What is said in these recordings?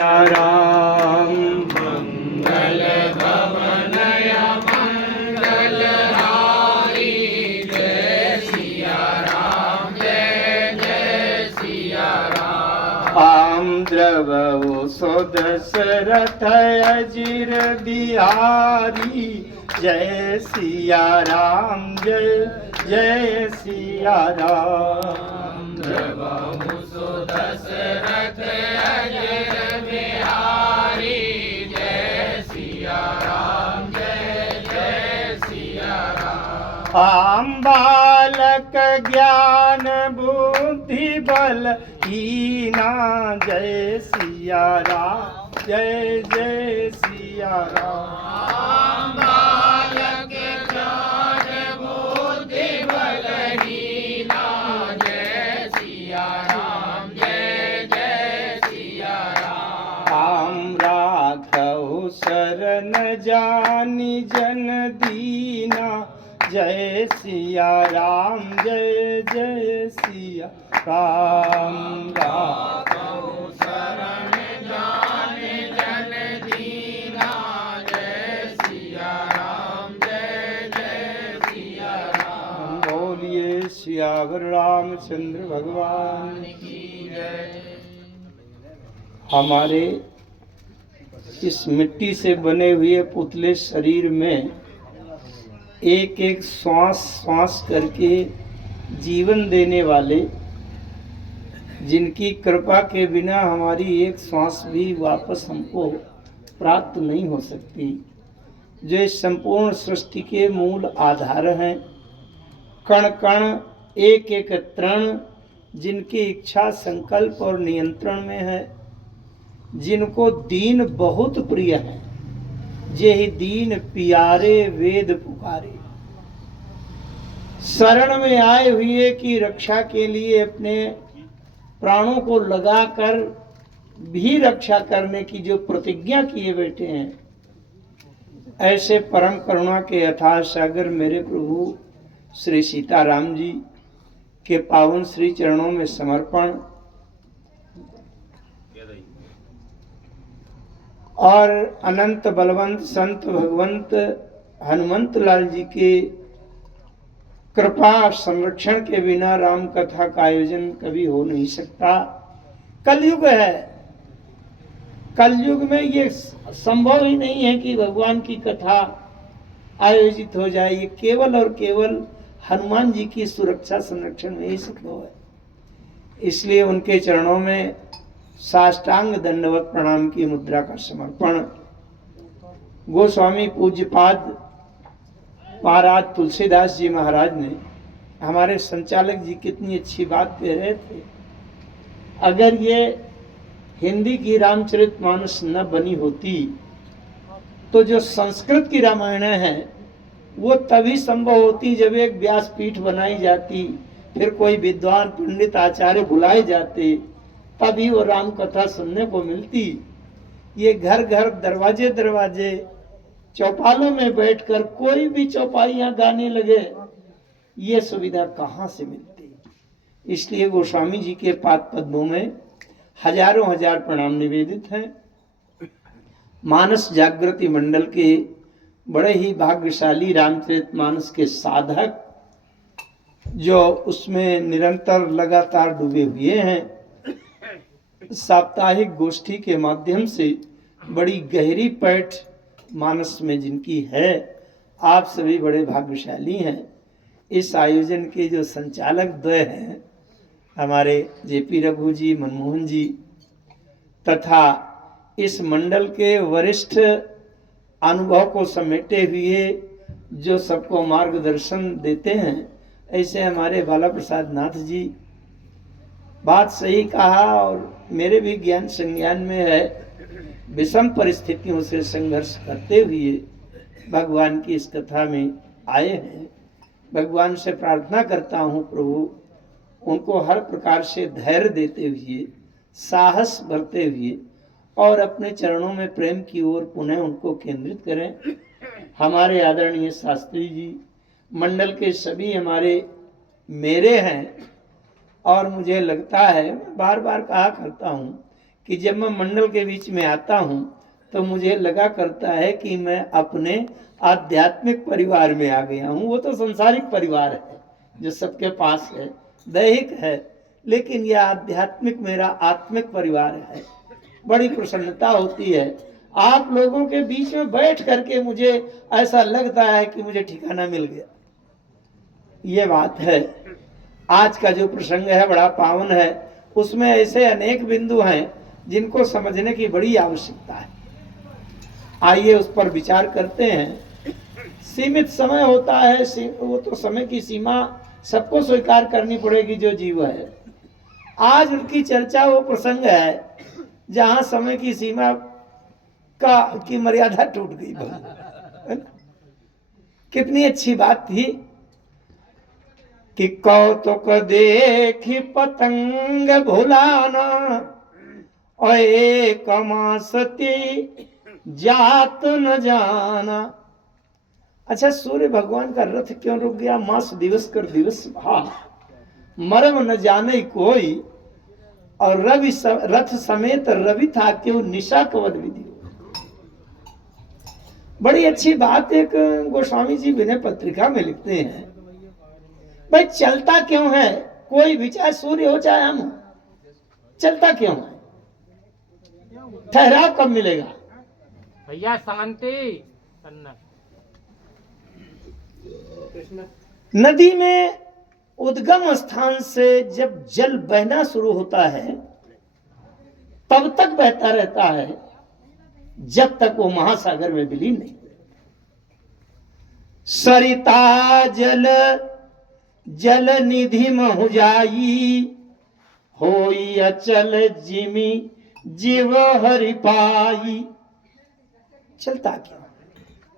राम मंगल भवनय मंगलहारी जय सिया राम जय जय सिया राम। आम्रवो सो दशरथ अजिर बिहारी जय सिया राम जय जय सिया राम। आम्रवो सो दशरथ अजिर बिहारी जय सिया राम जय जय सिया राम। आम बालक ज्ञान बुद्धि बल हीना जय सिया राम जय जय सिया राम। बालक ज्ञान बुद्धि बलहीना जय सिया राम जय जय सिया राम। आम राघव शरण जानी जन दीना जय सिया राम जय जय सिया राम। राघव शरण जाने जन दीना जय सिया राम जय जय सिया राम। बोलिए सियावर रामचंद्र भगवान की जय। हमारे इस मिट्टी से बने हुए पुतले शरीर में एक एक श्वास श्वास करके जीवन देने वाले, जिनकी कृपा के बिना हमारी एक श्वास भी वापस हमको प्राप्त नहीं हो सकती, जो इस संपूर्ण सृष्टि के मूल आधार हैं, कण कण एक एक तृण जिनकी इच्छा संकल्प और नियंत्रण में है, जिनको दीन बहुत प्रिय है, जेहि दीन पियारे वेद पुकारे। शरण में आए हुए की रक्षा के लिए अपने प्राणों को लगाकर भी रक्षा करने की जो प्रतिज्ञा किए बैठे हैं, ऐसे परम करुणा के अथाह सागर मेरे प्रभु श्री सीताराम जी के पावन श्री चरणों में समर्पण, और अनंत बलवंत संत भगवंत हनुमंत लाल जी के कृपा संरक्षण के बिना राम कथा का आयोजन कभी हो नहीं सकता। कलयुग है, कलयुग में ये संभव ही नहीं है कि भगवान की कथा आयोजित हो जाए। ये केवल और केवल हनुमान जी की सुरक्षा संरक्षण में ही संभव है। इसलिए उनके चरणों में साष्टांग दंडवत प्रणाम की मुद्रा का समर्पण। गोस्वामी पूज्यपाद महाराज तुलसीदास जी महाराज ने, हमारे संचालक जी कितनी अच्छी बात कह रहे थे, अगर ये हिंदी की रामचरितमानस न बनी होती तो जो संस्कृत की रामायण है वो तभी संभव होती जब एक व्यासपीठ बनाई जाती, फिर कोई विद्वान पंडित आचार्य बुलाए जाते, तभी वो राम कथा सुनने को मिलती। ये घर घर दरवाजे दरवाजे चौपालों में बैठकर कोई भी चौपाइयां गाने लगे, ये सुविधा कहाँ से मिलती। इसलिए गोस्वामी जी के पाद पद्मों में हजारों हजार प्रणाम निवेदित हैं। मानस जागृति मंडल के बड़े ही भाग्यशाली रामचरितमानस के साधक, जो उसमें निरंतर लगातार डूबे हुए हैं, साप्ताहिक गोष्ठी के माध्यम से बड़ी गहरी पैठ मानस में जिनकी है, आप सभी बड़े भाग्यशाली हैं। इस आयोजन के जो संचालक द्वय हैं, हमारे जेपी रघु जी, मनमोहन जी, तथा इस मंडल के वरिष्ठ अनुभव को समेटे हुए जो सबको मार्गदर्शन देते हैं, ऐसे हमारे बाला प्रसाद नाथ जी, बात सही कहा। और मेरे भी ज्ञान संज्ञान में है, विषम परिस्थितियों से संघर्ष करते हुए भगवान की इस कथा में आए हैं। भगवान से प्रार्थना करता हूँ प्रभु उनको हर प्रकार से धैर्य देते हुए, साहस भरते हुए और अपने चरणों में प्रेम की ओर पुनः उनको केंद्रित करें। हमारे आदरणीय शास्त्री जी, मंडल के सभी हमारे मेरे हैं, और मुझे लगता है, मैं बार बार कहा करता हूँ कि जब मैं मंडल के बीच में आता हूँ तो मुझे लगा करता है कि मैं अपने आध्यात्मिक परिवार में आ गया हूँ। वो तो संसारिक परिवार है जो सबके पास है, दैहिक है, लेकिन यह आध्यात्मिक मेरा आत्मिक परिवार है। बड़ी प्रसन्नता होती है आप लोगों के बीच में बैठ करके, मुझे ऐसा लगता है कि मुझे ठिकाना मिल गया। ये बात है। आज का जो प्रसंग है बड़ा पावन है, उसमें ऐसे अनेक बिंदु हैं जिनको समझने की बड़ी आवश्यकता है। आइए उस पर विचार करते हैं। सीमित समय होता है, वो तो समय की सीमा सबको स्वीकार करनी पड़ेगी जो जीव है। आज उनकी चर्चा वो प्रसंग है जहां समय की सीमा की मर्यादा टूट गई। कितनी अच्छी बात थी कि कौतुक देखी पतंग भुलाना और एक मासती जात न जाना। अच्छा, सूर्य भगवान का रथ क्यों रुक गया? मास दिवस कर दिवस भा, मर्म न जाने कोई, और रवि रथ समेत रवि था क्यों निशा कवद विधि। बड़ी अच्छी बात एक गोस्वामी जी विनय पत्रिका में लिखते हैं, भाई चलता क्यों है? कोई भी, चाहे सूर्य हो चाहे हम हो, चलता क्यों है? ठहराव कब मिलेगा भैया? शांति। नदी में उद्गम स्थान से जब जल बहना शुरू होता है तब तक बहता रहता है जब तक वो महासागर में विलीन नहीं। सरिता जल जल निधि महु जाई, होई अचल जिमी जीव हरि पाई। चलता क्यों?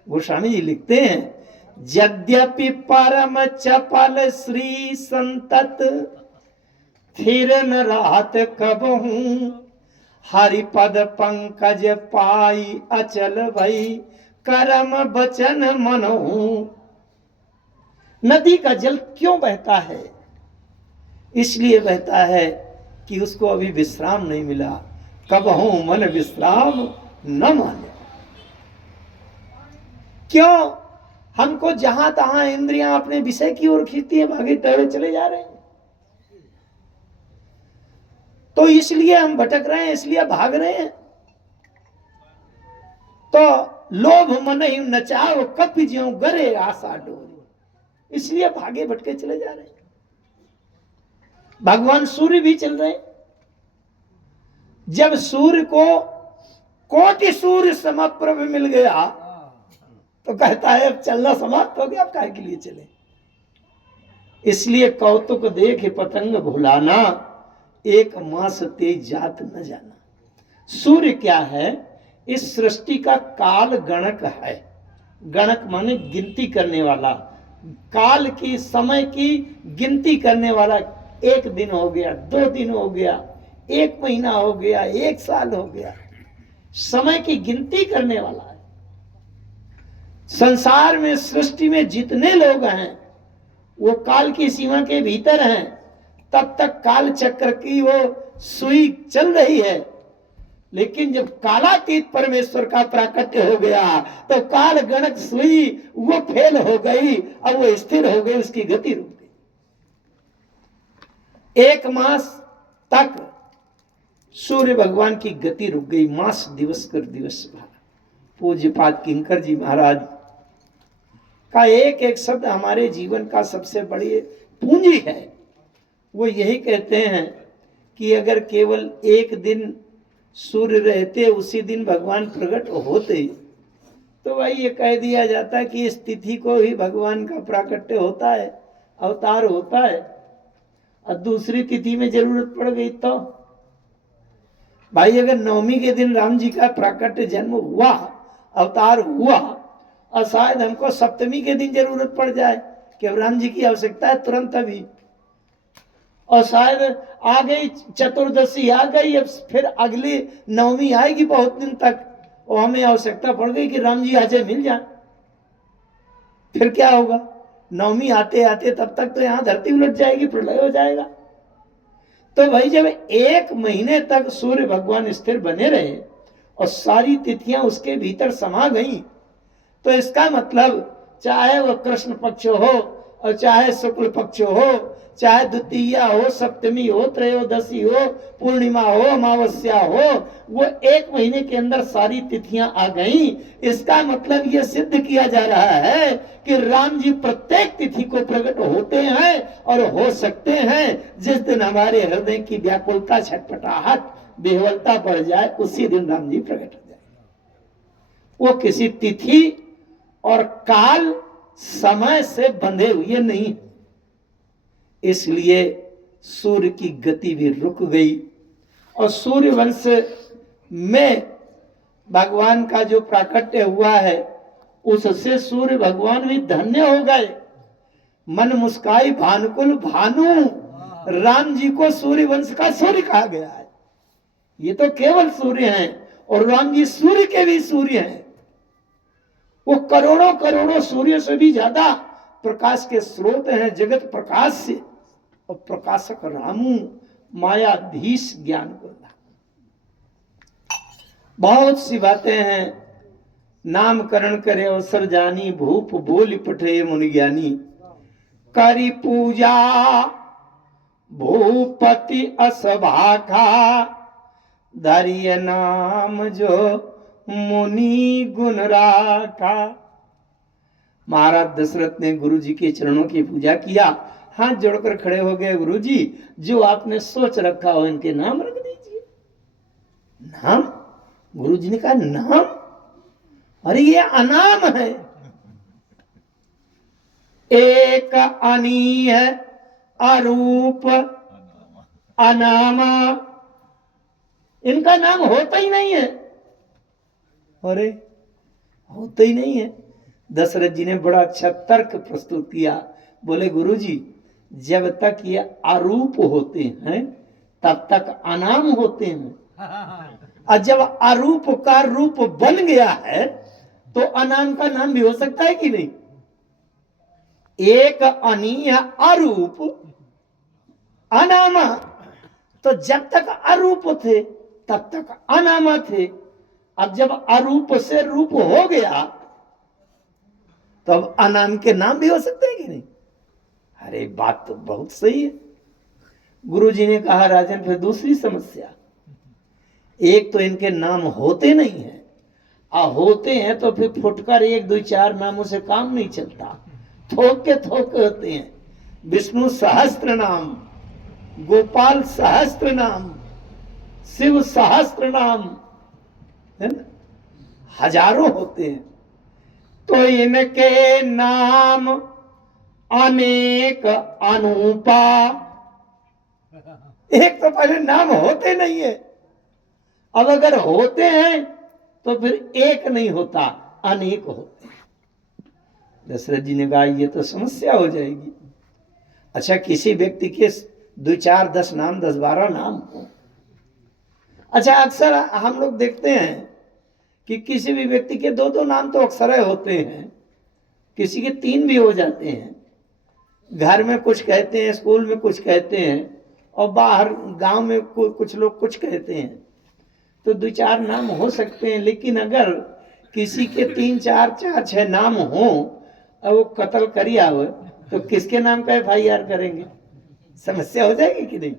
गोस्वामी जी लिखते हैं, यद्यपि परम चपल श्री संतत थिर न रात कब हूं, हरिपद पंकज पाई अचल भई करम बचन मन हूं। नदी का जल क्यों बहता है? इसलिए बहता है कि उसको अभी विश्राम नहीं मिला। कब हूं मन विश्राम न माने। क्यों? हमको जहां तहां इंद्रियां अपने विषय की ओर खींचती है, भागे तैरे चले जा रहे हैं, तो इसलिए हम भटक रहे हैं, इसलिए भाग रहे हैं। तो लोभ मन ही नचाओ कपि ज्यों गरे आशा डोरी, इसलिए भागे भटके चले जा रहे हैं। भगवान सूर्य भी चल रहे हैं। जब सूर्य को कोटि सूर्य समप्रभ मिल गया तो कहता है अब चलना समाप्त हो गया, अब काहे के लिए चले? इसलिए कौतुक देख पतंग भुलाना, एक मास तेज जात न जाना। सूर्य क्या है? इस सृष्टि का काल गणक है। गणक माने गिनती करने वाला, काल की, समय की गिनती करने वाला। एक दिन हो गया, 2 दिन हो गया, 1 महीना हो गया, 1 साल हो गया, समय की गिनती करने वाला है। संसार में, सृष्टि में जितने लोग हैं वो काल की सीमा के भीतर हैं। तब तक काल चक्र की वो सुई चल रही है, लेकिन जब कालातीत परमेश्वर का प्राकट्य हो गया तो काल गणक सुई वो फेल हो गई, अब वो स्थिर हो गई, उसकी गति रुक गई। 1 मास तक सूर्य भगवान की गति रुक गई। मास दिवस कर दिवस भा। पूज्यपाद किंकर जी महाराज का एक एक शब्द हमारे जीवन का सबसे बड़ी पूंजी है। वो यही कहते हैं कि अगर केवल एक दिन सूर्य रहते, उसी दिन भगवान प्रकट होते, तो भाई ये कह दिया जाता कि इस तिथि को ही भगवान का प्राकट्य होता है, अवतार होता है। और दूसरी तिथि में जरूरत पड़ गई तो भाई अगर नवमी के दिन राम जी का प्राकट्य जन्म हुआ, अवतार हुआ, और शायद हमको सप्तमी के दिन जरूरत पड़ जाए कि अब राम जी की आवश्यकता है तुरंत अभी, और शायद आ गई चतुर्दशी आ गई, अब फिर अगली नवमी आएगी बहुत दिन तक, और हमें आवश्यकता पड़ गई कि राम जी आज मिल जाए, फिर क्या होगा? नवमी आते आते तब तक तो यहाँ धरती उलट जाएगी, प्रलय हो जाएगा। तो भाई जब 1 महीने तक सूर्य भगवान स्थिर बने रहे और सारी तिथियां उसके भीतर समा गई, तो इसका मतलब चाहे वह कृष्ण पक्ष हो और चाहे शुक्ल पक्ष हो, चाहे द्वितीया हो, सप्तमी हो, त्रयोदशी हो, पूर्णिमा हो, अमावस्या हो, वो 1 महीने के अंदर सारी तिथियां आ गई। इसका मतलब यह सिद्ध किया जा रहा है कि राम जी प्रत्येक तिथि को प्रकट होते हैं और हो सकते हैं। जिस दिन हमारे हृदय की व्याकुलता, छटपटाहट, बेहवलता बढ़ जाए, उसी दिन राम जी प्रकट हो जाए। वो किसी तिथि और काल समय से बंधे हुए नहीं। इसलिए सूर्य की गति भी रुक गई और सूर्य वंश में भगवान का जो प्राकट्य हुआ है उससे सूर्य भगवान भी धन्य हो गए। मन मुस्काई भानुकुल भानु, राम जी को सूर्य वंश का सूर्य कहा गया है। ये तो केवल सूर्य हैं और राम जी सूर्य के भी सूर्य हैं। वो करोड़ों करोड़ों सूर्य से भी ज्यादा प्रकाश के स्रोत हैं, जगत प्रकाश से। और प्रकाशक रामू मायाधीश ज्ञान को, बहुत सी बातें हैं। नामकरण करे अवसर जानी, भूप बोल पठे मुनि ज्ञानी। करी पूजा भूपति असभाखा, धरिय नाम जो मुनि गुण राखा। महाराज दशरथ ने गुरु जी के चरणों की पूजा किया, हाथ जोड़कर खड़े हो गए। गुरु जी, जो आपने सोच रखा हो इनके नाम रख दीजिए। नाम? गुरु जी ने कहा नाम? अरे ये अनाम है। एक अनीय अरूप अनामा, इनका नाम होता ही नहीं है। अरे होता ही नहीं है। दशरथ जी ने बड़ा अच्छा तर्क प्रस्तुत किया। बोले गुरु जी, जब तक ये अरूप होते हैं तब तक अनाम होते हैं, और जब अरूप का रूप बन गया है तो अनाम का नाम भी हो सकता है कि नहीं। एक अनीय अरूप अनामा, तो जब तक अरूप थे तब तक अनामा थे। अब जब अरूप से रूप हो गया तो अब अनाम के नाम भी हो सकते हैं कि नहीं। अरे बात तो बहुत सही है। गुरु जी ने कहा राजन फिर दूसरी समस्या, एक तो इनके नाम होते नहीं है, और होते हैं तो फिर फुटकर 1 2 4 नामों से काम नहीं चलता, थोके थोके होते हैं। विष्णु सहस्त्र नाम, गोपाल सहस्त्र नाम, शिव सहस्त्र नाम, है ना, हजारों होते हैं। तो इनके नाम अनेक अनूपा। एक तो पहले नाम होते नहीं है, अब अगर होते हैं तो फिर एक नहीं होता, अनेक होते हैं। दशरथ जी ने कहा ये तो समस्या हो जाएगी। अच्छा, किसी व्यक्ति के 2 4 10 नाम, 10 12 नाम हो। अच्छा, अक्सर हम लोग देखते हैं कि किसी भी व्यक्ति के 2 2 नाम तो अक्सर होते हैं, किसी के 3 भी हो जाते हैं। घर में कुछ कहते हैं, स्कूल में कुछ कहते हैं, और बाहर गांव में कुछ लोग कुछ कहते हैं। तो 2 4 नाम हो सकते हैं, लेकिन अगर किसी के 3 4 4 6 नाम हो और वो कत्ल करिया हो तो किसके नाम का FIR करेंगे? समस्या हो जाएगी कि नहीं।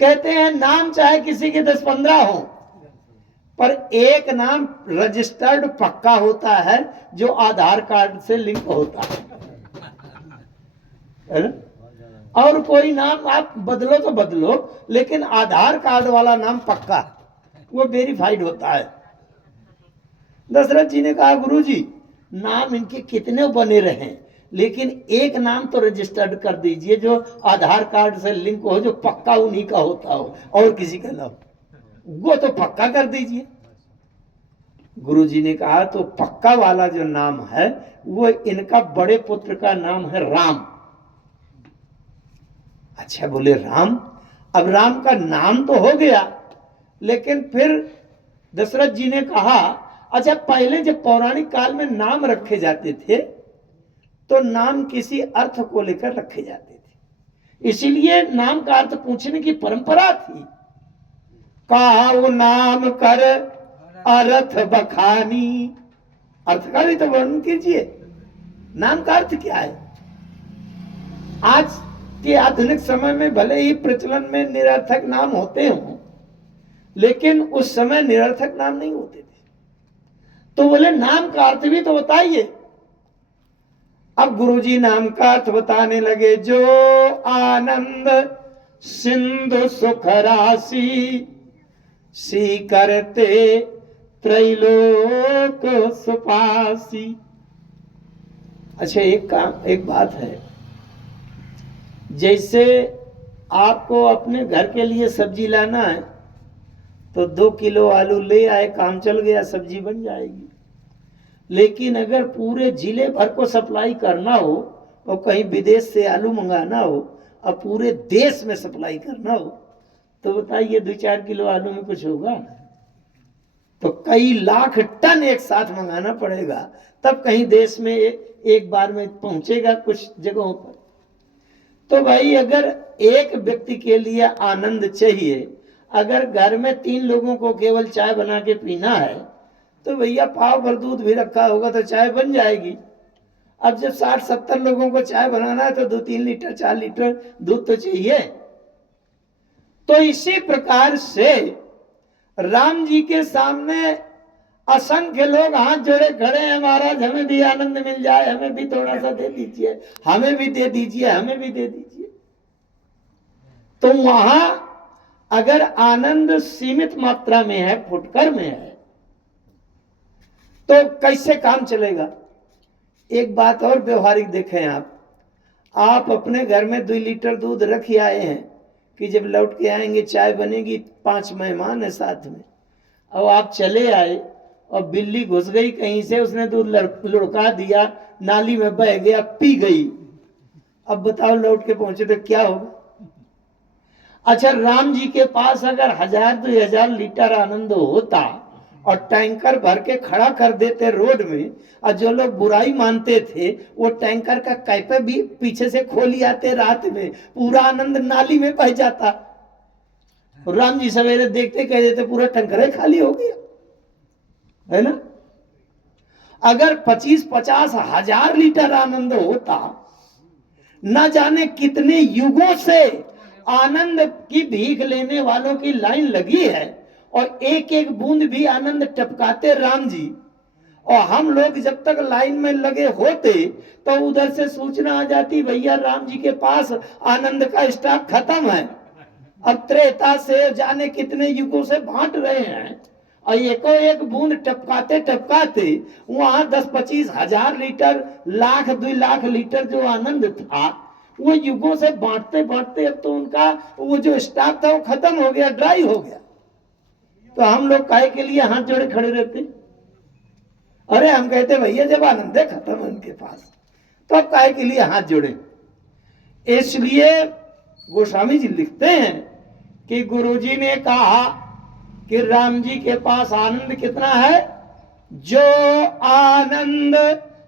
कहते हैं नाम चाहे किसी के 10 15 हो, पर एक नाम रजिस्टर्ड पक्का होता है जो आधार कार्ड से लिंक होता है। और कोई नाम आप बदलो तो बदलो, लेकिन आधार कार्ड वाला नाम पक्का, वो वेरीफाइड होता है। दशरथ जी ने कहा गुरु जी, नाम इनके कितने बने रहे, लेकिन एक नाम तो रजिस्टर्ड कर दीजिए जो आधार कार्ड से लिंक हो, जो पक्का उन्हीं का होता हो, और किसी का ना हो, वो तो पक्का कर दीजिए। गुरु जी ने कहा तो पक्का वाला जो नाम है वो इनका बड़े पुत्र का नाम है राम। अच्छा, बोले राम। अब राम का नाम तो हो गया, लेकिन फिर दशरथ जी ने कहा अच्छा, पहले जब पौराणिक काल में नाम रखे जाते थे तो नाम किसी अर्थ को लेकर रखे जाते थे। इसीलिए नाम का अर्थ पूछने की परंपरा थी। कहा नाम कर अर्थ बखानी, अर्थ का भी तो वर्णन कीजिए, नाम का अर्थ क्या है। आज के आधुनिक समय में भले ही प्रचलन में निरर्थक नाम होते हों, लेकिन उस समय निरर्थक नाम नहीं होते थे। तो बोले नाम का अर्थ भी तो बताइए। अब गुरुजी नाम का अर्थ बताने लगे, जो आनंद सिंधु सुख राशि, सी करते त्रैलोक सुपासी। अच्छा, एक बात है, जैसे आपको अपने घर के लिए सब्जी लाना है तो 2 किलो आलू ले आए, काम चल गया, सब्जी बन जाएगी। लेकिन अगर पूरे जिले भर को सप्लाई करना हो और कहीं विदेश से आलू मंगाना हो और पूरे देश में सप्लाई करना हो, तो बताइए 2-4 किलो आलू में कुछ होगा? तो कई लाख टन एक साथ मंगाना पड़ेगा, तब कहीं देश में एक बार में पहुंचेगा कुछ जगहों पर। तो भाई अगर एक व्यक्ति के लिए आनंद चाहिए, अगर घर में 3 लोगों को केवल चाय बना के पीना है, तो भैया पाव भर दूध भी रखा होगा तो चाय बन जाएगी। अब जब 60-70 लोगों को चाय बनाना है तो 2-3 लीटर 4 लीटर दूध तो चाहिए। तो इसी प्रकार से राम जी के सामने असंख्य लोग हाथ जोड़े खड़े हैं, महाराज हमें भी आनंद मिल जाए, हमें भी थोड़ा सा दे दीजिए, हमें भी दे दीजिए, हमें भी दे दीजिए। तो वहां अगर आनंद सीमित मात्रा में है, फुटकर में है, तो कैसे काम चलेगा। एक बात और व्यवहारिक देखें, आप अपने घर में 2 लीटर दूध रख आए हैं कि जब लौट के आएंगे चाय बनेगी, 5 मेहमान है साथ में, और आप चले आए और बिल्ली घुस गई कहीं से, उसने दूध लुढ़का दिया, नाली में बह गया, पी गई। अब बताओ लौट के पहुंचे तो क्या होगा। अच्छा, राम जी के पास अगर 1000-2000 लीटर आनंद होता और टैंकर भर के खड़ा कर देते रोड में, और जो लोग बुराई मानते थे वो टैंकर का कैपे भी पीछे से खोली आते, रात में पूरा आनंद नाली में बह जाता। राम जी सवेरे देखते कह देते पूरा टैंकर खाली हो गया, है ना। अगर 25-50 हजार लीटर आनंद होता, न जाने कितने युगों से आनंद की भीख लेने वालों की लाइन लगी है, और एक एक बूंद भी आनंद टपकाते राम जी, और हम लोग जब तक लाइन में लगे होते तो उधर से सूचना आ जाती, भैया राम जी के पास आनंद का स्टॉक खत्म है। अब त्रेता से जाने कितने युगों से बांट रहे हैं, और एको एक बूंद टपकाते टपकाते वहां 10-25 हजार लीटर, 1,00,000-2 लाख लीटर जो आनंद था, वो युगों से बांटते बांटते अब तो उनका वो जो स्टॉक था वो खत्म हो गया, ड्राई हो गया। तो हम लोग काहे के लिए हाथ जोड़े खड़े रहते? अरे हम कहते भैया जब आनंद है खत्म है उनके पास, तो अब काहे के लिए हाथ जोड़े। इसलिए गोस्वामी जी लिखते हैं कि गुरुजी ने कहा कि राम जी के पास आनंद कितना है, जो आनंद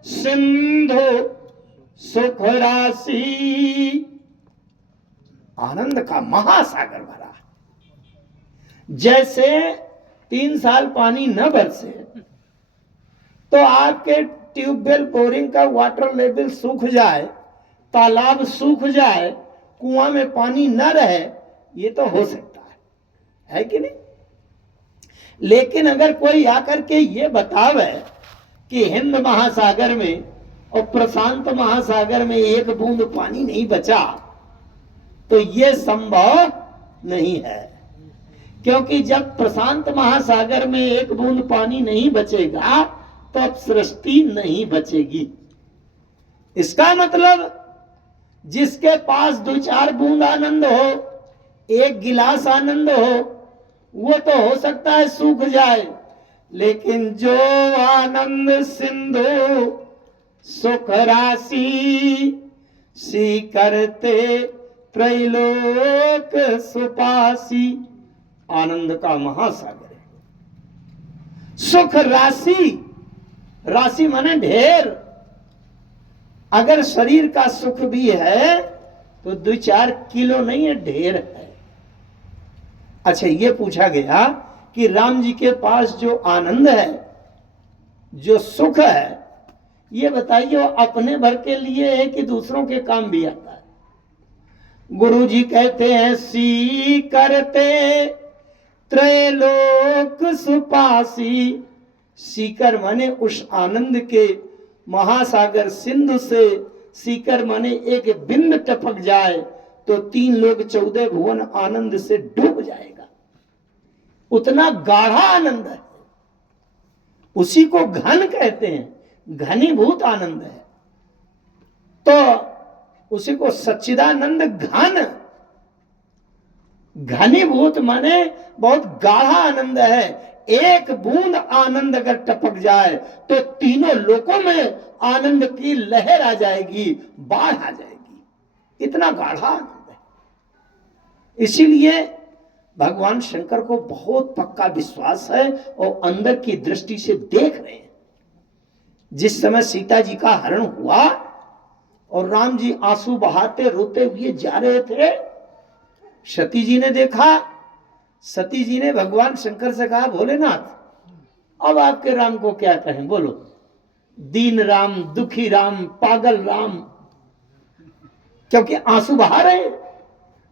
सिंधु सुख राशि, आनंद का महासागर भरा। जैसे 3 साल पानी न बरसे तो आपके ट्यूबवेल बोरिंग का वाटर लेवल सूख जाए, तालाब सूख जाए, कुआं में पानी न रहे, ये तो हो सकता है कि नहीं। लेकिन अगर कोई आकर के ये बतावे कि हिंद महासागर में और प्रशांत महासागर में एक बूंद पानी नहीं बचा, तो ये संभव नहीं है। क्योंकि जब प्रशांत महासागर में एक बूंद पानी नहीं बचेगा तो अब सृष्टि नहीं बचेगी। इसका मतलब जिसके पास 2-4 बूंद आनंद हो, 1 गिलास आनंद हो, वो तो हो सकता है सूख जाए, लेकिन जो आनंद सिंधु सुख राशि, सी करते त्रैलोक सुपासी, आनंद का महासागर है। सुख राशि, राशि माने ढेर। अगर शरीर का सुख भी है तो 2-4 किलो नहीं है, ढेर है। अच्छा, ये पूछा गया कि राम जी के पास जो आनंद है, जो सुख है, ये बताइए वो अपने भर के लिए है कि दूसरों के काम भी आता है। गुरु जी कहते हैं सी करते त्रैलोक सुपासी। सीकर माने उस आनंद के महासागर सिंधु से सीकर माने एक बिंद टपक जाए तो 3 लोग 14 भुवन आनंद से डूब जाएगा। उतना गाढ़ा आनंद है, उसी को घन कहते हैं, घनीभूत आनंद है। तो उसी को सच्चिदानंद घन, घनीभूत माने बहुत गाढ़ा आनंद है। एक बूंद आनंद अगर टपक जाए तो तीनों लोकों में आनंद की लहर आ जाएगी, बाढ़ आ जाएगी, इतना गाढ़ा आनंद है। इसीलिए भगवान शंकर को बहुत पक्का विश्वास है और अंदर की दृष्टि से देख रहे हैं। जिस समय सीता जी का हरण हुआ और राम जी आंसू बहाते रोते हुए जा रहे थे, सती जी ने देखा। सती जी ने भगवान शंकर से कहा, भोलेनाथ अब आपके राम को क्या कहें, बोलो। दीन राम, दुखी राम, पागल राम, क्योंकि आंसू बहा रहे हैं,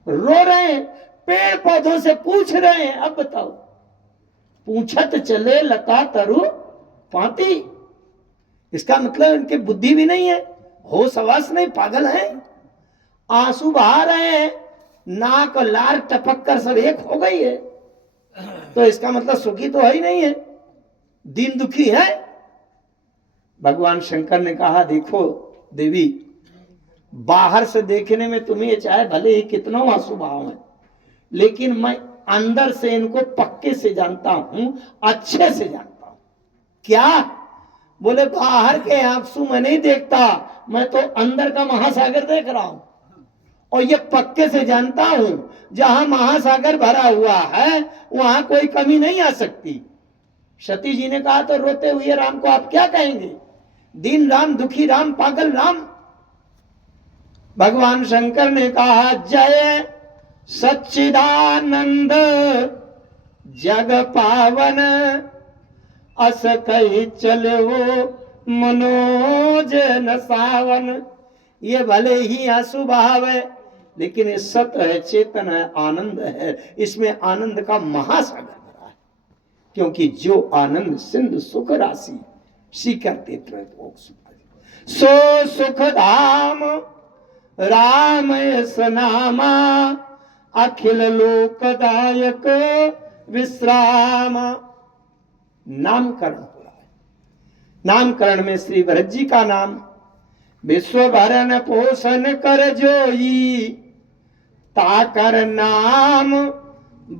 रो रहे हैं, पेड़ पौधों से पूछ रहे हैं। अब बताओ, पूछत चले लता तरु पाती, इसका मतलब इनकी बुद्धि भी नहीं है, होश हवास नहीं, पागल है। आंसू बहा रहे हैं, नाक और लार टपक कर सब एक हो गई है, तो इसका मतलब सुखी तो है ही नहीं है, दीन दुखी है। भगवान शंकर ने कहा, देखो देवी, बाहर से देखने में तुम्हें चाहे भले ही कितना आंसू बहाव है, लेकिन मैं अंदर से इनको पक्के से जानता हूं, अच्छे से जानता हूं। क्या? बोले बाहर के आंसू मैं नहीं देखता, मैं तो अंदर का महासागर देख रहा हूं और ये पक्के से जानता हूं, जहां महासागर भरा हुआ है वहां कोई कमी नहीं आ सकती। सती जी ने कहा, तो रोते हुए राम को आप क्या कहेंगे? दीन राम, दुखी राम, पागल राम। भगवान शंकर ने कहा, जय सच्चिदानंद जग पावन, अस कही चलो मनोज न सावन। ये भले ही आंसू बहावे, लेकिन ये सत्य है, चेतन है, आनंद है, इसमें आनंद का महासागर भरा है। क्योंकि जो आनंद सिंधु सुख राशि सीकरते सो सुख धाम राम नामा, अखिल लोकदायक विश्राम। नामकरण हो रहा है। नामकरण में श्री भरत जी का नाम, विश्व भरण पोषण कर जोई, ताकर नाम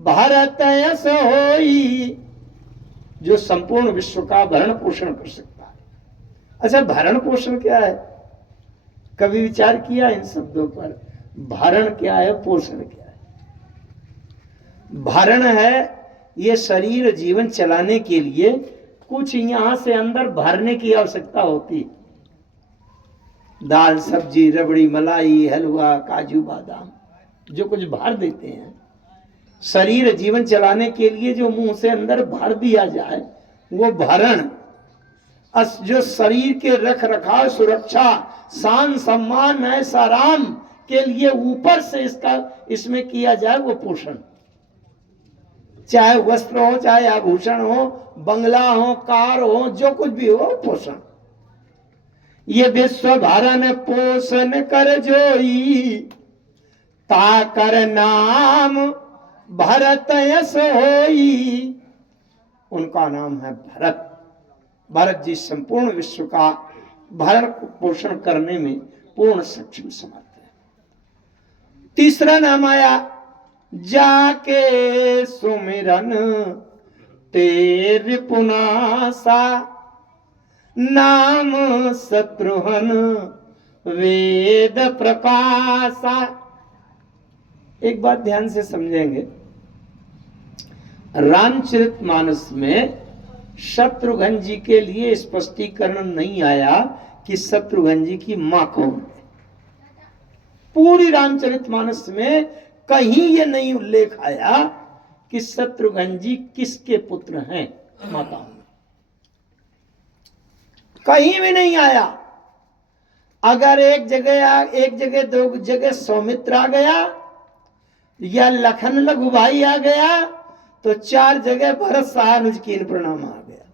भरत यस होई। जो संपूर्ण विश्व का भरण पोषण कर सकता है। अच्छा, भरण पोषण क्या है? कभी विचार किया इन शब्दों पर? भरण क्या है, पोषण क्या है? भरण है ये शरीर जीवन चलाने के लिए कुछ यहां से अंदर भरने की आवश्यकता होती है। दाल, सब्जी, रबड़ी, मलाई, हलवा, काजू, बादाम, जो कुछ भर देते हैं। शरीर जीवन चलाने के लिए जो मुंह से अंदर भर दिया जाए वो भरण। जो शरीर के रख रखाव, सुरक्षा, शान, सम्मान, ऐसा आराम के लिए ऊपर से इसमें किया जाए वो पोषण। चाहे वस्त्र हो, चाहे आभूषण हो, बंगला हो, कार हो, जो कुछ भी हो, पोषण। ये विश्व भरण पोषण कर जोई, ताकर नाम भरत यस होई। उनका नाम है भरत। भरत जी संपूर्ण विश्व का भरण पोषण करने में पूर्ण सक्षम समर्थ है। तीसरा नाम आया, जाके सुमिरन तेरे पुनासा, नाम शत्रुघ्न वेद प्रकाशा। एक बात ध्यान से समझेंगे, रामचरितमानस में शत्रुघ्न जी के लिए स्पष्टीकरण नहीं आया कि शत्रुघ्न जी की मां कौन है। पूरी रामचरितमानस में कहीं ये नहीं उल्लेख आया कि शत्रुघ्न जी किसके पुत्र हैं माताओं में, कहीं भी नहीं आया। अगर एक जगह दो जगह सौमित्र आ गया या लखन लघु भाई आ गया तो 4 जगह भरत सहानुज कीन प्रणाम आ गया,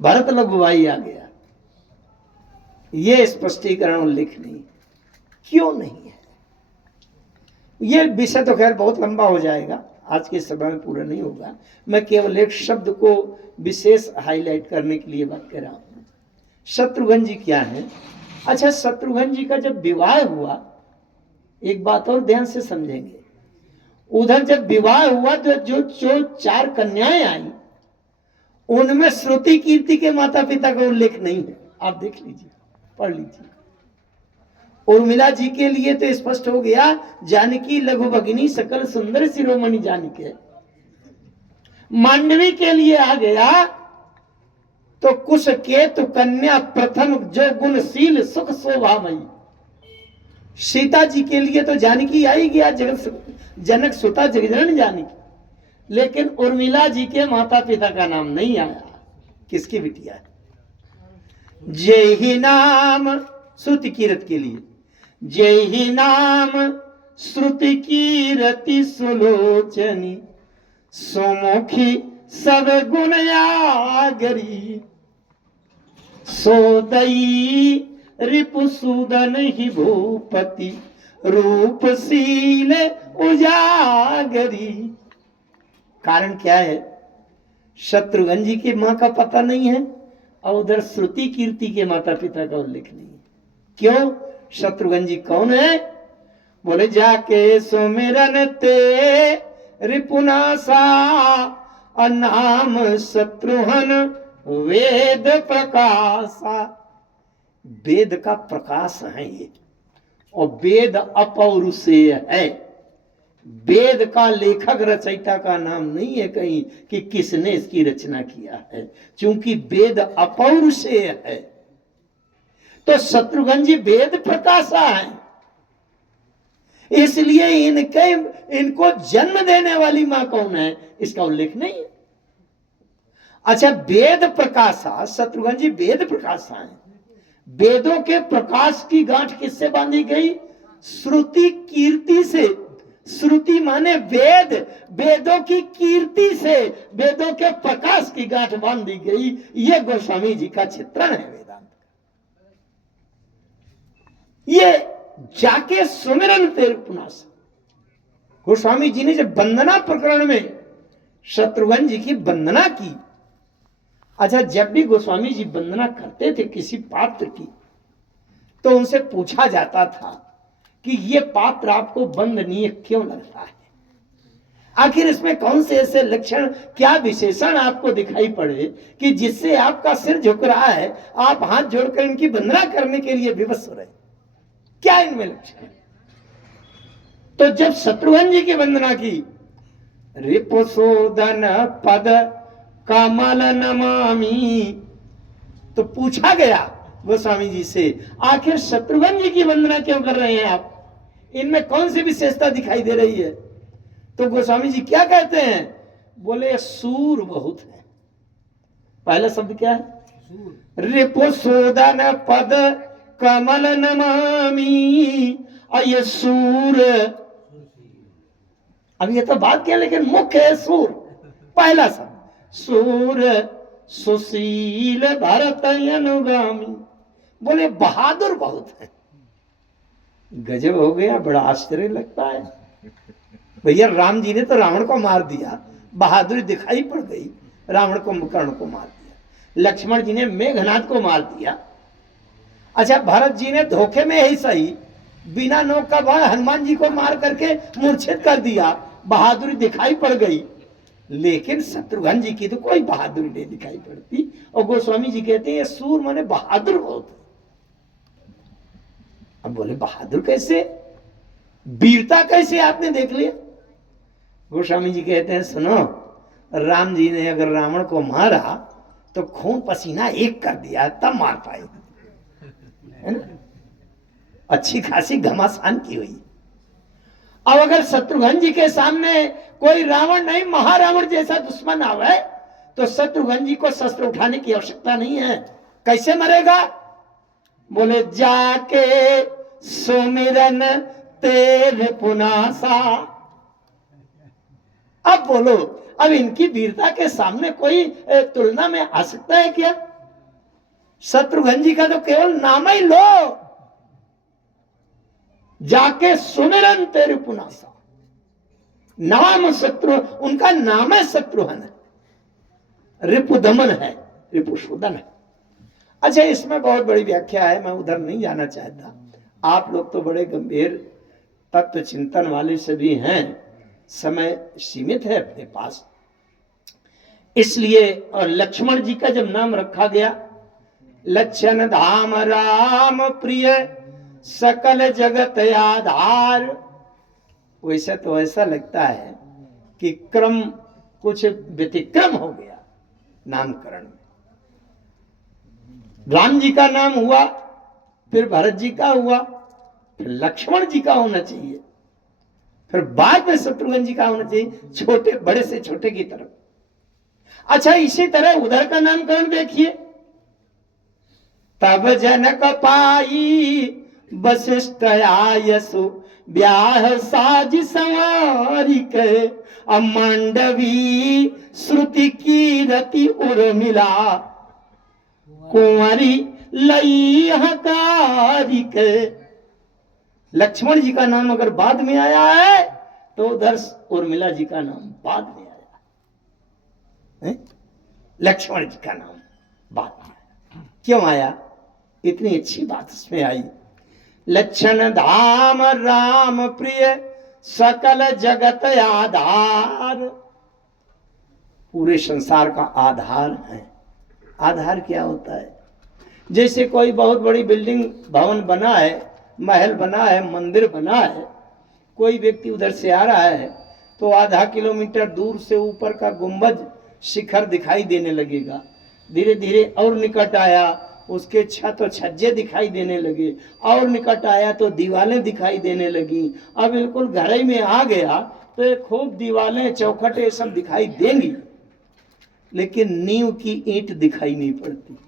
भरत लघु भाई आ गया। ये स्पष्टीकरण उल्लेख नहीं, क्यों नहीं है? ये विषय तो खैर बहुत लंबा हो जाएगा, आज के सभा में पूरा नहीं होगा। मैं केवल एक शब्द को विशेष हाईलाइट करने के लिए बात कर रहा हूं। शत्रुघ्न जी क्या है? अच्छा, शत्रुघ्न जी का जब विवाह हुआ, एक बात और ध्यान से समझेंगे, उधर जब विवाह हुआ तो जो 4 कन्याएं आई उनमें श्रुति कीर्ति के माता पिता का उल्लेख नहीं है। आप देख लीजिए, पढ़ लीजिए। उर्मिला जी के लिए तो स्पष्ट हो गया, जानकी लघु भगिनी सकल सुंदर शिरोमणि जानकी। मांडवी के लिए आ गया तो कुश केतु कन्या प्रथम जो गुणशील सुख शोभामयी। सीता जी के लिए तो जानकी आई गया, जनक सुता जगजनन जानकी। लेकिन उर्मिला जी के माता पिता का नाम नहीं आया। किसकी बिटिया? जय ही नाम श्रुति कीरत के लिए, जय ही नाम श्रुति कीरति सुलोचनी, सुमुखी सब गुण आगरी, सोदई रिपुसूदन ही भूपति, रूपशील उजागरी। कारण क्या है? शत्रुघ्न जी की मां का पता नहीं है और उधर श्रुति कीर्ति के माता पिता का उल्लेख नहीं है। क्यों? शत्रुघ्न जी कौन है? बोले जाके सुमिरन ते रिपुनासा, नाम शत्रुघ्न वेद प्रकाशा। वेद का प्रकाश है ये, और वेद अपौरुषेय है। वेद का लेखक रचयिता का नाम नहीं है कहीं कि किसने इसकी रचना किया है, क्योंकि वेद अपौरुषेय है। तो शत्रुघ्न जी वेद प्रकाशा है, इसलिए इनको जन्म देने वाली मां कौन है इसका उल्लेख नहीं है। अच्छा, वेद प्रकाशा, शत्रुघ्न जी वेद प्रकाशा है। वेदों के प्रकाश की गांठ किससे बांधी गई? श्रुति कीर्ति से। श्रुति माने वेद, वेदों की कीर्ति से वेदों के प्रकाश की गांठ बांधी गई। ये गोस्वामी जी का चित्रण है वेदांत। ये जाके सुमिरन तेरे पुनास, गोस्वामी जी ने जब वंदना प्रकरण में शत्रुघ्न जी की वंदना की। अच्छा, जब भी गोस्वामी जी वंदना करते थे किसी पात्र की तो उनसे पूछा जाता था कि ये पात्र आपको वंदनीय क्यों लगता है? आखिर इसमें कौन से ऐसे लक्षण, क्या विशेषण आपको दिखाई पड़े कि जिससे आपका सिर झुक रहा है, आप हाथ जोड़कर इनकी वंदना करने के लिए विवश हो रहे? क्या इनमें लक्षण? तो जब शत्रुघ्न जी की वंदना की, रिपुसूदन पद कमल नमामि, तो पूछा गया गोस्वामी जी से, आखिर शत्रुघ्न जी की वंदना क्यों कर रहे हैं आप? इनमें कौन सी विशेषता दिखाई दे रही है? तो गोस्वामी जी क्या कहते हैं? बोले सूर बहुत है। पहला शब्द क्या है? रिपुसूदन पद कमल नमामि। और ये सूर, अब ये तो बात क्या, लेकिन मुख्य है सूर। पहला शब्द सूर सुशील भरत अनुगामी। बोले बहादुर बहुत है। गजब हो गया, बड़ा आश्चर्य लगता है। भैया राम जी ने तो रावण को मार दिया, बहादुरी दिखाई पड़ गई, रावण को कर्ण को मार दिया। लक्ष्मण जी ने मेघनाद को मार दिया। अच्छा, भरत जी ने धोखे में ही सही बिना नोक का बाण हनुमान जी को मार करके मूर्छित कर दिया, बहादुरी दिखाई पड़ गई। लेकिन शत्रुघ्न जी की तो कोई बहादुरी नहीं दिखाई पड़ती। और गोस्वामी जी कहते हैं सूर माने बहादुर बहुत। अब बोले बहादुर कैसे, वीरता कैसे आपने देख लिया? गोस्वामी जी कहते हैं सुनो, राम जी ने अगर रावण को मारा तो खून पसीना एक कर दिया, तब मार पाए, है ना? अच्छी खासी घमासान की हुई। अब अगर शत्रुघ्न जी के सामने कोई रावण नहीं महारावण जैसा दुश्मन आवे तो शत्रुघ्न जी को शस्त्र उठाने की आवश्यकता नहीं है। कैसे मरेगा? बोले जाके सुमिरन तेरे पुनासा। अब बोलो, अब इनकी वीरता के सामने कोई तुलना में आ सकता है क्या? शत्रुघ्न जी का तो केवल नाम ही लो, जाके सुमिरन तेरे पुनासा। नाम शत्रु, उनका नाम है शत्रुघ्न है, रिपुदमन है, रिपुशोधन है। अच्छा, इसमें बहुत बड़ी व्याख्या है, मैं उधर नहीं जाना चाहता। आप लोग तो बड़े गंभीर तत्व चिंतन वाले सभी हैं, समय सीमित है अपने पास, इसलिए। और लक्ष्मण जी का जब नाम रखा गया, लक्षण धाम राम प्रिय सकल जगत आधार, वैसे तो ऐसा लगता है कि क्रम कुछ व्यतिक्रम हो गया नामकरण में। राम जी का नाम हुआ, फिर भरत जी का हुआ, फिर लक्ष्मण जी का होना चाहिए, फिर बाद में शत्रुघ्न जी का होना चाहिए, छोटे बड़े से छोटे की तरफ। अच्छा, इसी तरह उधर का नामकरण देखिए, तब जनक पाई वशिष्ठ आयसु ब्याह साज संवारी के, मांडवी श्रुति की रति उर्मिला कुंवरी लई हकारी के। लक्ष्मण जी का नाम अगर बाद में आया है तो उधर उर्मिला जी का नाम बाद में आया है। लक्ष्मण जी का नाम बाद में आया, क्यों आया? इतनी अच्छी बात इसमें आई। लक्षण धाम राम प्रिय सकल जगत आधार, पूरे संसार का आधार है। आधार क्या होता है? जैसे कोई बहुत बड़ी बिल्डिंग भवन बना है, महल बना है, मंदिर बना है, कोई व्यक्ति उधर से आ रहा है तो आधा किलोमीटर दूर से ऊपर का गुंबद शिखर दिखाई देने लगेगा। धीरे धीरे और निकट आया, उसके छत और छज्जे दिखाई देने लगे, और निकट आया तो दीवारें दिखाई देने लगी। अब बिल्कुल घर में आ गया तो ये खूब दीवारें चौखटे सब दिखाई देंगी, लेकिन नींव की ईंट दिखाई नहीं पड़ती।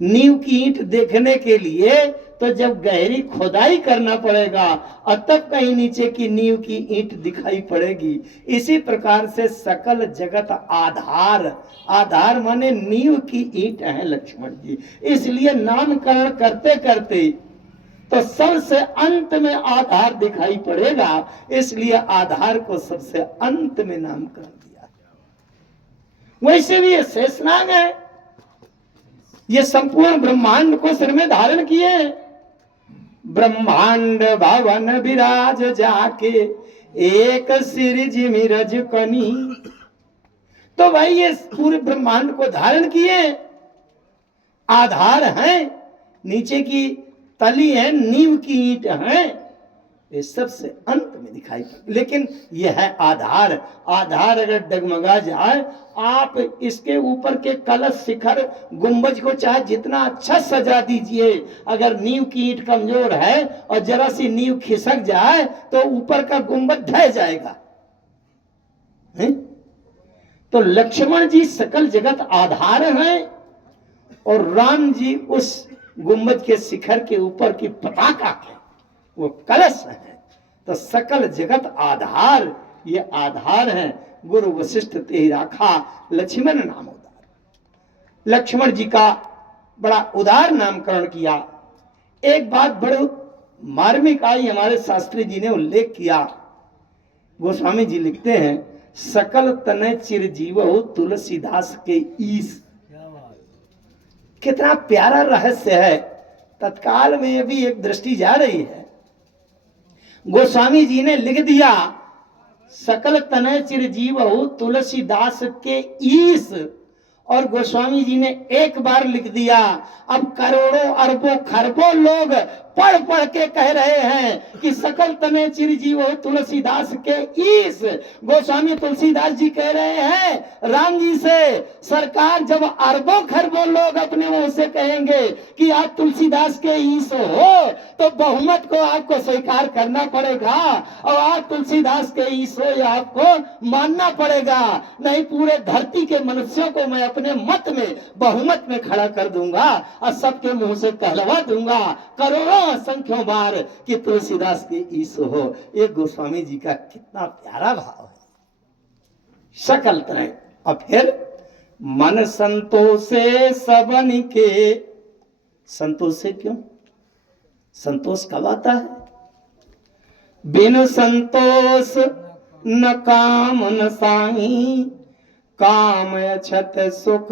नींव की ईंट देखने के लिए तो जब गहरी खोदाई करना पड़ेगा और तब कहीं नीचे की नींव की ईंट दिखाई पड़ेगी। इसी प्रकार से सकल जगत आधार, आधार माने नींव की ईंट है लक्ष्मण जी। इसलिए नामकरण करते करते तो सबसे अंत में आधार दिखाई पड़ेगा, इसलिए आधार को सबसे अंत में नामकरण दिया। वैसे भी ये शेषनाग है, ये संपूर्ण ब्रह्मांड को सिर में धारण किए। ब्रह्मांड भवन विराज जाके एक सिर जिमिरज कनी, तो भाई ये पूरे ब्रह्मांड को धारण किए, आधार है, नीचे की तली है, नींव की ईंट है, ये सबसे अंत में दिखाई पड़े। लेकिन यह है आधार। आधार अगर डगमगा जाए, आप इसके ऊपर के कलश शिखर गुंबज को चाहे जितना अच्छा सजा दीजिए, अगर नींव की ईंट कमजोर है और जरा सी नींव खिसक जाए तो ऊपर का गुंबज ढह जाएगा। तो लक्ष्मण जी सकल जगत आधार हैं और राम जी उस गुंबज के शिखर के ऊपर की पताका के वो कलश है। तो सकल जगत आधार, ये आधार है। गुरु वशिष्ठ ते राखा लक्ष्मण नाम उदार। लक्ष्मण जी का बड़ा उदार नामकरण किया। एक बात बड़े मार्मिक आई, हमारे शास्त्री जी ने उल्लेख किया। गोस्वामी जी लिखते हैं, सकल तने चिरजीव हो तुलसीदास के ईस। कितना प्यारा रहस्य है। तत्काल में अभी एक दृष्टि जा रही है। गोस्वामी जी ने लिख दिया, सकल तने चिरजीव हो तुलसीदास के ईस, और गोस्वामी जी ने एक बार लिख दिया। अब करोड़ों अरबों खरबों लोग पढ़ पढ़ के कह रहे हैं कि सकल तने चिरजीव तुलसीदास के ईस। गोस्वामी तुलसीदास जी कह रहे हैं राम जी से, सरकार जब अरबों खरबों लोग अपने मुंह से कहेंगे कि आप तुलसीदास के ईस हो, तो बहुमत को आपको स्वीकार करना पड़ेगा और आप तुलसीदास के ईस हो ये आपको मानना पड़ेगा, नहीं पूरे धरती के मनुष्यों को मैं अपने मत में बहुमत में खड़ा कर दूंगा और सबके मुंह से कहलवा दूंगा करोड़ों असंख्यों बार कि तुलसीदास के ईस हो। ये गोस्वामी जी का कितना प्यारा भाव है। सकल तरह और फिर मन संतोषे सबन के, संतोष से क्यों? संतोष कब आता है? बिन संतोष न काम न साई, काम अछत सुख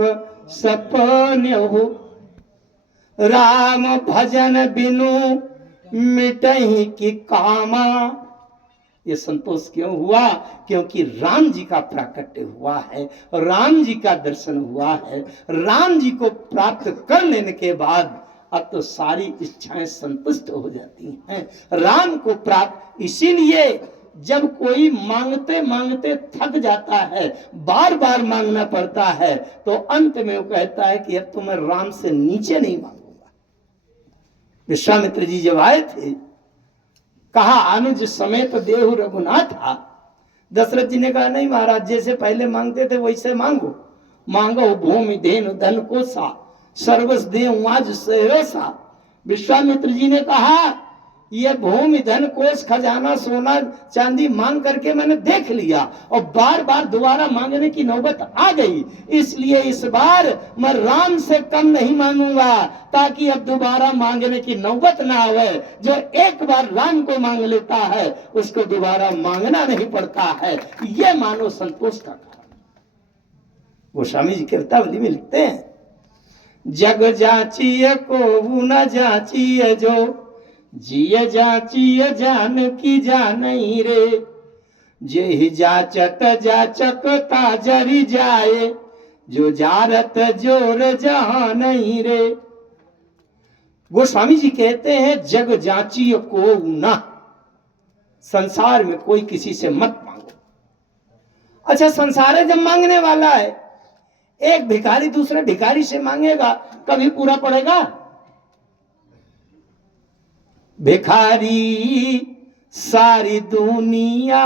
सपन हो, राम भजन बिनु मिटहि की कामा। ये संतोष क्यों हुआ? क्योंकि राम जी का प्राकट्य हुआ है, राम जी का दर्शन हुआ है। राम जी को प्राप्त कर लेने के बाद अब तो सारी इच्छाएं संतुष्ट हो जाती हैं। राम को प्राप्त, इसीलिए जब कोई मांगते मांगते थक जाता है, बार बार मांगना पड़ता है, तो अंत में वो कहता है कि अब तो मैं राम से नीचे नहीं मांगूंगा। विश्वामित्र जी जब आए थे, कहा अनुज समेत देहु रघुनाथा। दशरथ जी ने कहा नहीं महाराज, जैसे पहले मांगते थे वैसे मांगो। मांगो भूमि धेनु धन कोसा, सर्वस देव आज सहसा। विश्वामित्र जी ने कहा ये भूमि धन कोष खजाना सोना चांदी मांग करके मैंने देख लिया और बार बार दोबारा मांगने की नौबत आ गई, इसलिए इस बार मैं राम से कम नहीं मांगूंगा, ताकि अब दोबारा मांगने की नौबत ना आवे। जो एक बार राम को मांग लेता है उसको दोबारा मांगना नहीं पड़ता है। ये मानो संतोष का कारण। गोस्वामी जी कीर्तावली में लिखते हैं जग जाचिए को न जाचिए जो, जिय जाचिय जान की जानई रे, जेहि जाचत जाचक ताजरी जाए, जो जारत जोर जहां नहीं रे। गोस्वामी जी कहते हैं जग जाचिय को ना, संसार में कोई किसी से मत मांगो। अच्छा, संसार है जब मांगने वाला है, एक भिखारी दूसरे भिखारी से मांगेगा, कभी पूरा पड़ेगा? भिखारी सारी दुनिया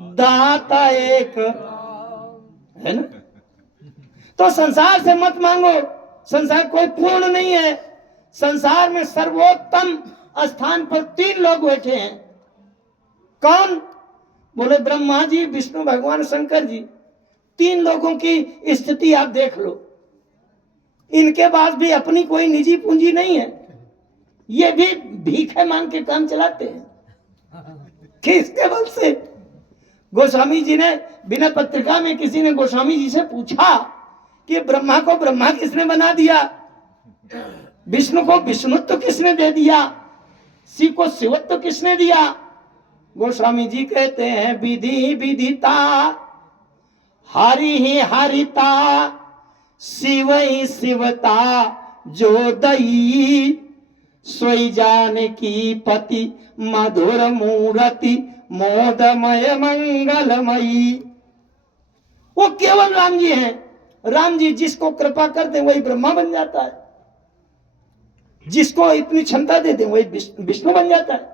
दाता एक है ना। तो संसार से मत मांगो, संसार कोई पूर्ण नहीं है। संसार में सर्वोत्तम स्थान पर तीन लोग बैठे हैं। कौन? बोले ब्रह्मा जी, विष्णु भगवान, शंकर जी। तीन लोगों की स्थिति आप देख लो। इनके पास भी अपनी कोई निजी पूंजी नहीं है, ये भी भीखे मांग के काम चलाते हैं। किसके बल से? गोस्वामी जी ने बिना पत्रिका में किसी ने गोस्वामी जी से पूछा कि ब्रह्मा को ब्रह्मा किसने बना दिया, विष्णु को विष्णुत्व किसने दे दिया, शिव को शिवत्व किसने दिया? गोस्वामी जी कहते हैं विधि विधिता हरि ही हरिता, शिव ही शिवता जो दई, सोई जान की पति मधुर मूर्ति मोदमय मंगलमयी। वो केवल राम जी हैं। राम जी जिसको कृपा कर दे वही ब्रह्मा बन जाता है, जिसको इतनी क्षमता दे दे वही विष्णु बन जाता है।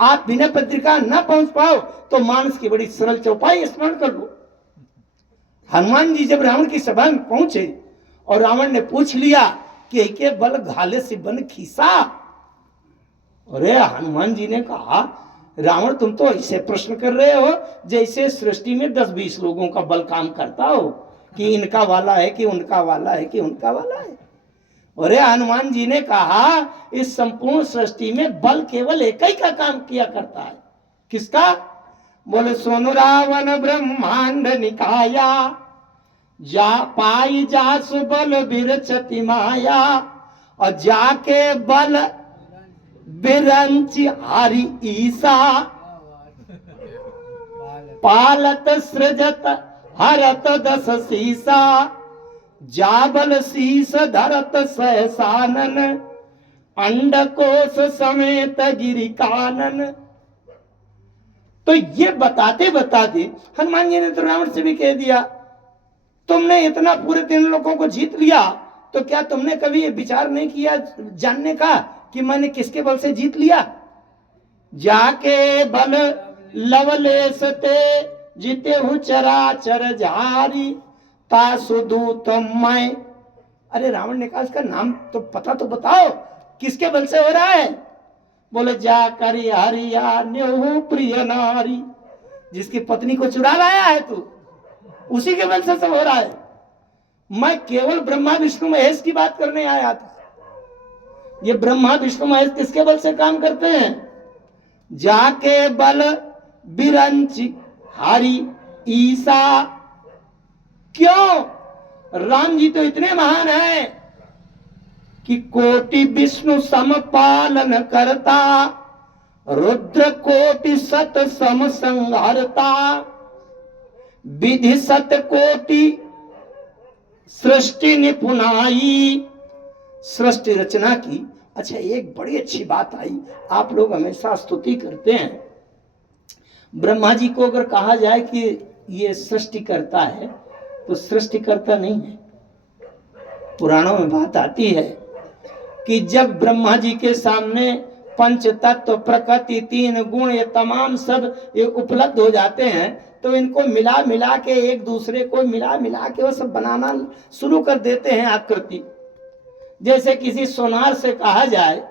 आप बिना पत्रिका ना पहुंच पाओ तो मानस की बड़ी सरल चौपाई स्मरण कर लो। हनुमान जी जब रावण की सभा में पहुंचे और रावण ने पूछ लिया कि के बल घाले से बन खीसा। अरे हनुमान जी ने कहा रावण तुम तो ऐसे प्रश्न कर रहे हो जैसे सृष्टि में 10-20 लोगों का बल काम करता हो कि इनका वाला है कि उनका वाला है कि उनका वाला है। अरे हनुमान जी ने कहा इस संपूर्ण सृष्टि में बल केवल एक ही का काम किया करता है। किसका? बोले सोनु रावण ब्रह्मांड निकाया, जा पाई जासु बल बिरचति माया, और जाके बल बिरंच हरि ईसा, पालत सृजत हरत दस सीसा, जाबल शीस धरत सहसानन, अंडकोश समेत गिरि कानन। तो ये बताते बताते हनुमान जी ने तो रावण से भी कह दिया, तुमने इतना पूरे 3 लोगों को जीत लिया, तो क्या तुमने कभी ये विचार नहीं किया जानने का कि मैंने किसके बल से जीत लिया? जाके बल लवलेश ते जीते हूं चराचर झारी तासु दूत मैं। अरे रावण ने कहा इसका नाम तो पता तो बताओ, किसके बल से हो रहा है? बोले जा करी हरिया नेहू प्रिय नारी, जिसकी पत्नी को चुरा लाया है तू, उसी के बल से सब हो रहा है। मैं केवल ब्रह्मा विष्णु महेश की बात करने आया था। ये ब्रह्मा विष्णु महेश किसके बल से काम करते हैं? जाके बल बिरंच हरि ईसा। क्यों? राम जी तो इतने महान हैं कि कोटि विष्णु सम पालन करता, रुद्र कोटि सत सम संहारता, विधि सत कोटि सृष्टि निपुणाई। सृष्टि रचना की। अच्छा, एक बड़ी अच्छी बात आई, आप लोग हमेशा स्तुति करते हैं। ब्रह्मा जी को अगर कहा जाए कि ये सृष्टि करता है, तो सृष्टि करता नहीं है। पुराणों में बात आती है कि जब ब्रह्मा जी के सामने पंच तत्व, प्रकृति, 3 गुण, ये तमाम सब ये उपलब्ध हो जाते हैं, तो इनको मिला मिला के एक दूसरे को मिला मिला के वो सब बनाना शुरू कर देते हैं आकृति। जैसे किसी सोनार से कहा जाए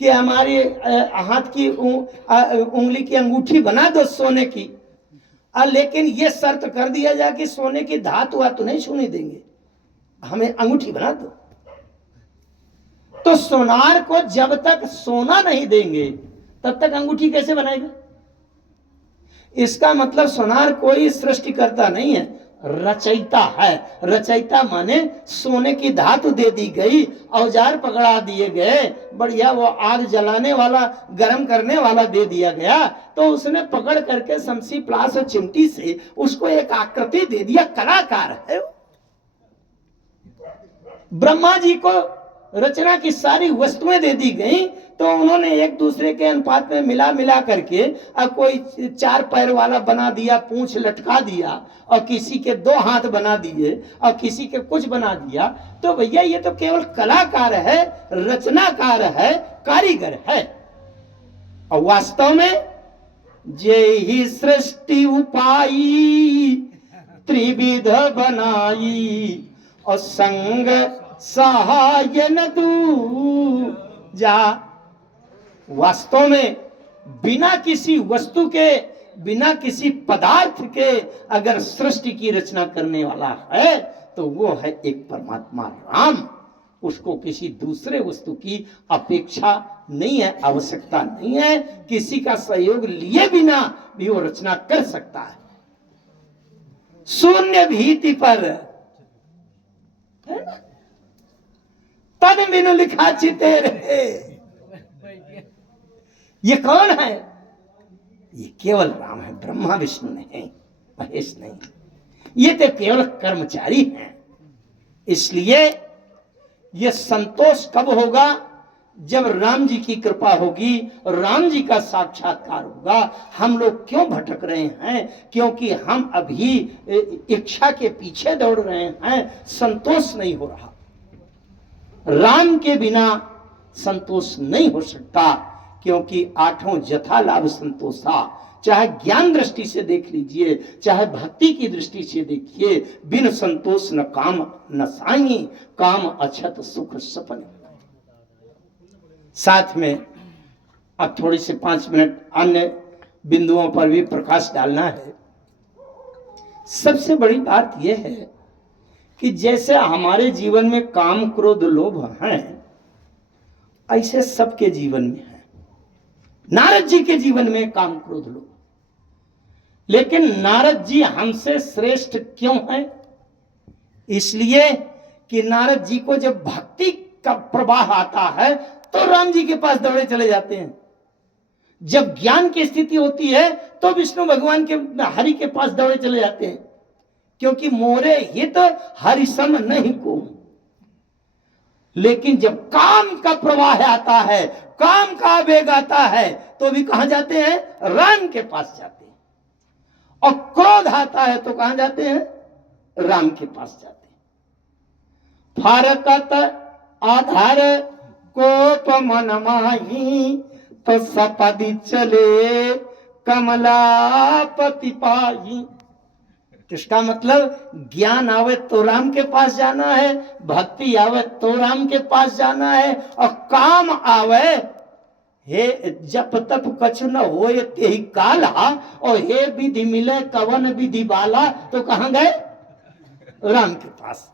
कि हमारी हाथ की उंगली की अंगूठी बना दो सोने की, लेकिन ये शर्त कर दिया जाए कि सोने की धातु तो नहीं छूने देंगे, हमें अंगूठी बना दो। तो सोनार को जब तक सोना नहीं देंगे तब तक अंगूठी कैसे बनाएगा? इसका मतलब सोनार कोई सृष्टि करता नहीं है, रचयिता है। रचयिता माने सोने की धातु दे दी गई, औजार पकड़ा दिए गए, बढ़िया वो आग जलाने वाला, गर्म करने वाला दे दिया गया, तो उसने पकड़ करके शमशी, प्लास और चिमटी से उसको एक आकृति दे दिया। कलाकार है। ब्रह्मा जी को रचना की सारी वस्तुएं दे दी गई, तो उन्होंने एक दूसरे के अनुपात में मिला मिला करके अब कोई 4 पैर वाला बना दिया, पूंछ लटका दिया, और किसी के 2 हाथ बना दिए, और किसी के कुछ बना दिया। तो भैया ये तो केवल कलाकार है, रचनाकार है, कारीगर है। और वास्तव में जे ही सृष्टि उपाई त्रिविध बनाई, और संग सहाय न दू जा। वास्तव में बिना किसी वस्तु के, बिना किसी पदार्थ के अगर सृष्टि की रचना करने वाला है, तो वो है एक परमात्मा राम। उसको किसी दूसरे वस्तु की अपेक्षा नहीं है, आवश्यकता नहीं है। किसी का सहयोग लिए बिना भी वो रचना कर सकता है। शून्य भीति पर, है ना, तन बिनु लिखा चिते रहे। ये कौन है? ये केवल राम है, ब्रह्मा विष्णु नहीं, महेश नहीं। ये तो केवल कर्मचारी हैं। इसलिए ये संतोष कब होगा? जब राम जी की कृपा होगी, राम जी का साक्षात्कार होगा। हम लोग क्यों भटक रहे हैं? क्योंकि हम अभी इच्छा के पीछे दौड़ रहे हैं, संतोष नहीं हो रहा। राम के बिना संतोष नहीं हो सकता, क्योंकि 8 जथा लाभ संतोषा। चाहे ज्ञान दृष्टि से देख लीजिए, चाहे भक्ति की दृष्टि से देखिए, बिन संतोष न काम न साई, काम अछत सुख सपन। साथ में अब थोड़ी से 5 मिनट अन्य बिंदुओं पर भी प्रकाश डालना है। सबसे बड़ी बात यह है कि जैसे हमारे जीवन में काम क्रोध लोभ हैं, ऐसे सबके जीवन में है। नारद जी के जीवन में काम क्रोध लोभ, लेकिन नारद जी हमसे श्रेष्ठ क्यों हैं? इसलिए कि नारद जी को जब भक्ति का प्रवाह आता है तो राम जी के पास दौड़े चले जाते हैं। जब ज्ञान की स्थिति होती है तो विष्णु भगवान के, हरि के पास दौड़े चले जाते हैं, क्योंकि मोरे हित हरिसम नहीं को। लेकिन जब काम का प्रवाह आता है, काम का आवेग आता है, तो भी कहां जाते हैं? राम के पास जाते हैं। और क्रोध आता है तो कहां जाते हैं? राम के पास जाते हैं। फारकत आधार कोप मन माही, तो सपदि चले कमलापति पाही। इसका मतलब ज्ञान आवे तो राम के पास जाना है, भक्ति आवे तो राम के पास जाना है, और काम आवे हे जप तप कछु न होए तेहि काला, और हे विधि मिले कवन विधि बाला, तो कहां गए? राम के पास।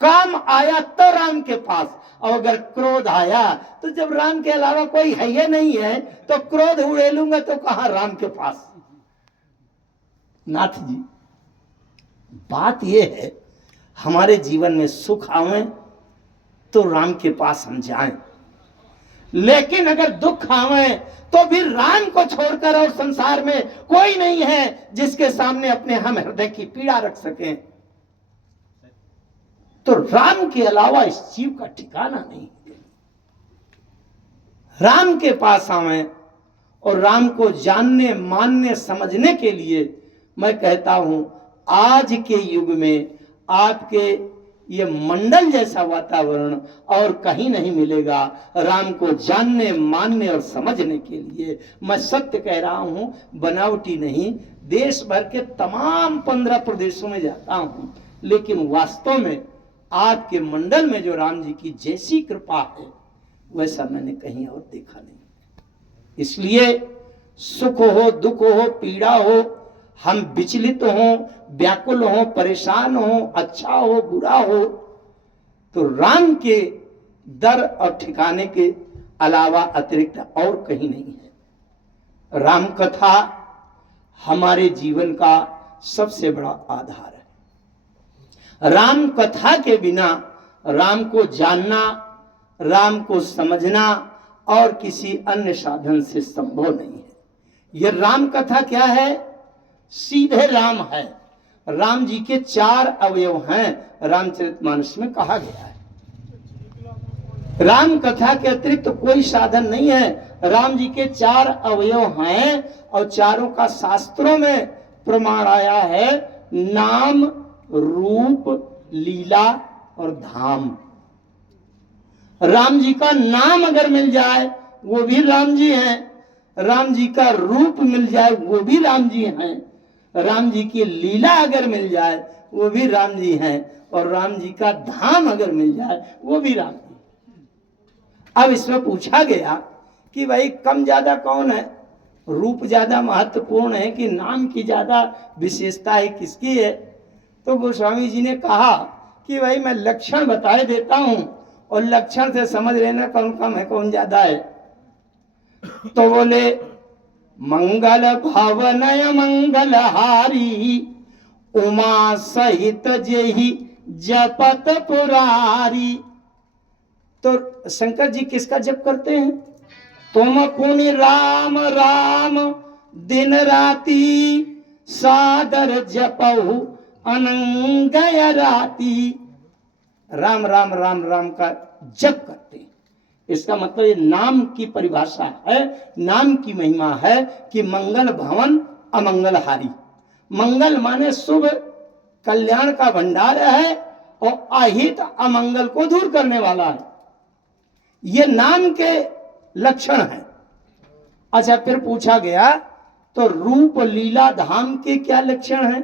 काम आया तो राम के पास, और अगर क्रोध आया तो जब राम के अलावा कोई है ही नहीं है तो क्रोध उड़ेलूंगा तो कहां? राम के पास। नाथ जी, बात यह है, हमारे जीवन में सुख आवे तो राम के पास हम जाएं, लेकिन अगर दुख आवे तो भी राम को छोड़कर और संसार में कोई नहीं है जिसके सामने अपने हम हृदय की पीड़ा रख सकें। तो राम के अलावा इस जीव का ठिकाना नहीं है। राम के पास आवे और राम को जानने, मानने, समझने के लिए मैं कहता हूं, आज के युग में आपके ये मंडल जैसा वातावरण और कहीं नहीं मिलेगा राम को जानने, मानने और समझने के लिए। मैं सत्य कह रहा हूं, बनावटी नहीं। देश भर के तमाम 15 प्रदेशों में जाता हूं, लेकिन वास्तव में आपके मंडल में जो राम जी की जैसी कृपा है वैसा मैंने कहीं और देखा नहीं। इसलिए सुख हो, दुख हो, पीड़ा हो, हम विचलित हो, व्याकुल हो, परेशान हो, अच्छा हो, बुरा हो, तो राम के दर और ठिकाने के अलावा अतिरिक्त और कहीं नहीं है। राम कथा हमारे जीवन का सबसे बड़ा आधार है। राम कथा के बिना राम को जानना, राम को समझना और किसी अन्य साधन से संभव नहीं है। यह राम कथा क्या है? सीधे राम है। राम जी के 4 अवयव हैं, रामचरितमानस में कहा गया है। राम कथा के अतिरिक्त तो कोई साधन नहीं है। राम जी के 4 अवयव हैं और चारों का शास्त्रों में प्रमाण आया है। नाम, रूप, लीला और धाम। राम जी का नाम अगर मिल जाए वो भी राम जी हैं, राम जी का रूप मिल जाए वो भी राम जी हैं, राम जी की लीला अगर मिल जाए वो भी राम जी हैं, और राम जी का धाम अगर मिल जाए वो भी राम जी। अब इसमें पूछा गया कि भाई कम ज्यादा कौन है? रूप ज्यादा महत्वपूर्ण है कि नाम की ज्यादा विशेषता है, किसकी है? तो गोस्वामी जी ने कहा कि भाई मैं लक्षण बताए देता हूं और लक्षण से समझ लेना कौन कम है कौन ज्यादा है। तो बोले मंगल भवनय मंगलहारी, उमा सहित जेहि जपत पुरारी। तो शंकर जी किसका जप करते हैं? तुम पुनि राम राम दिन राती, सादर जपहु अनंगय राती। राम राम राम राम का जप करते हैं। इसका मतलब ये नाम की परिभाषा है, नाम की महिमा है कि मंगल भवन अमंगलहारी। मंगल माने शुभ, कल्याण का भंडार है, और अहित अमंगल को दूर करने वाला है। ये नाम के लक्षण है। अच्छा, फिर पूछा गया तो रूप, लीला, धाम के क्या लक्षण हैं?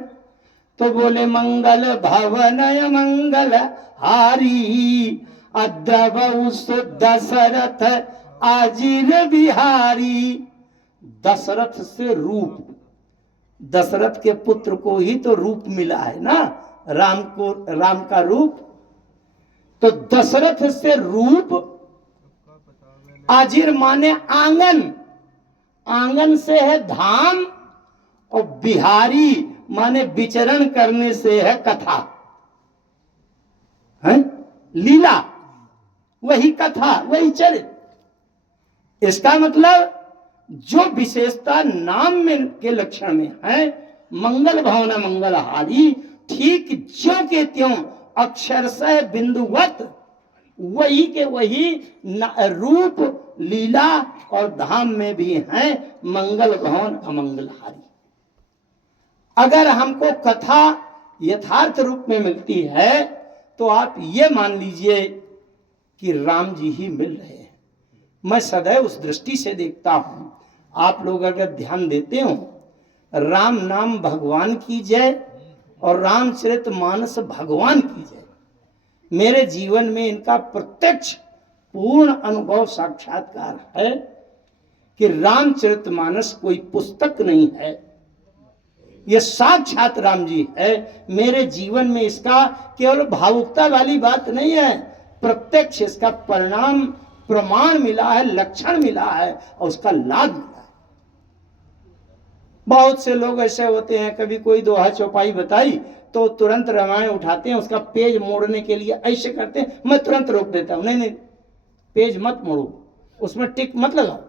तो बोले मंगल भवनय मंगल हारी, अद्रवउ दशरथ आजिर बिहारी। दशरथ से रूप, दशरथ के पुत्र को ही तो रूप मिला है ना, राम को, राम का रूप। तो दशरथ से रूप, आजिर माने आंगन, आंगन से है धाम, और बिहारी माने विचरण करने से है कथा, है लीला, वही कथा, वही चरित्र। इसका मतलब जो विशेषता नाम में के लक्षण में है, मंगल भावना मंगलहारी, ठीक ज्यों के त्यों अक्षरशः बिंदुवत वही के वही रूप लीला और धाम में भी हैं मंगल भवन अमंगलहारी। अगर हमको कथा यथार्थ रूप में मिलती है तो आप ये मान लीजिए कि राम जी ही मिल रहे हैं। मैं सदैव उस दृष्टि से देखता हूं, आप लोग अगर ध्यान देते हो, राम नाम भगवान की जय और रामचरितमानस भगवान की जय। मेरे जीवन में इनका प्रत्यक्ष पूर्ण अनुभव साक्षात्कार है कि रामचरितमानस कोई पुस्तक नहीं है, यह साक्षात राम जी है। मेरे जीवन में इसका केवल भावुकता वाली बात नहीं है, प्रत्यक्ष इसका परिणाम प्रमाण मिला है, लक्षण मिला है और उसका लाभ मिला है। बहुत से लोग ऐसे होते हैं, कभी कोई दोहा चौपाई बताई तो तुरंत रामायण उठाते हैं, उसका पेज मोड़ने के लिए ऐसे करते हैं, मैं तुरंत रोक देता हूं, नहीं नहीं पेज मत मोड़ो, उसमें टिक मत लगाओ।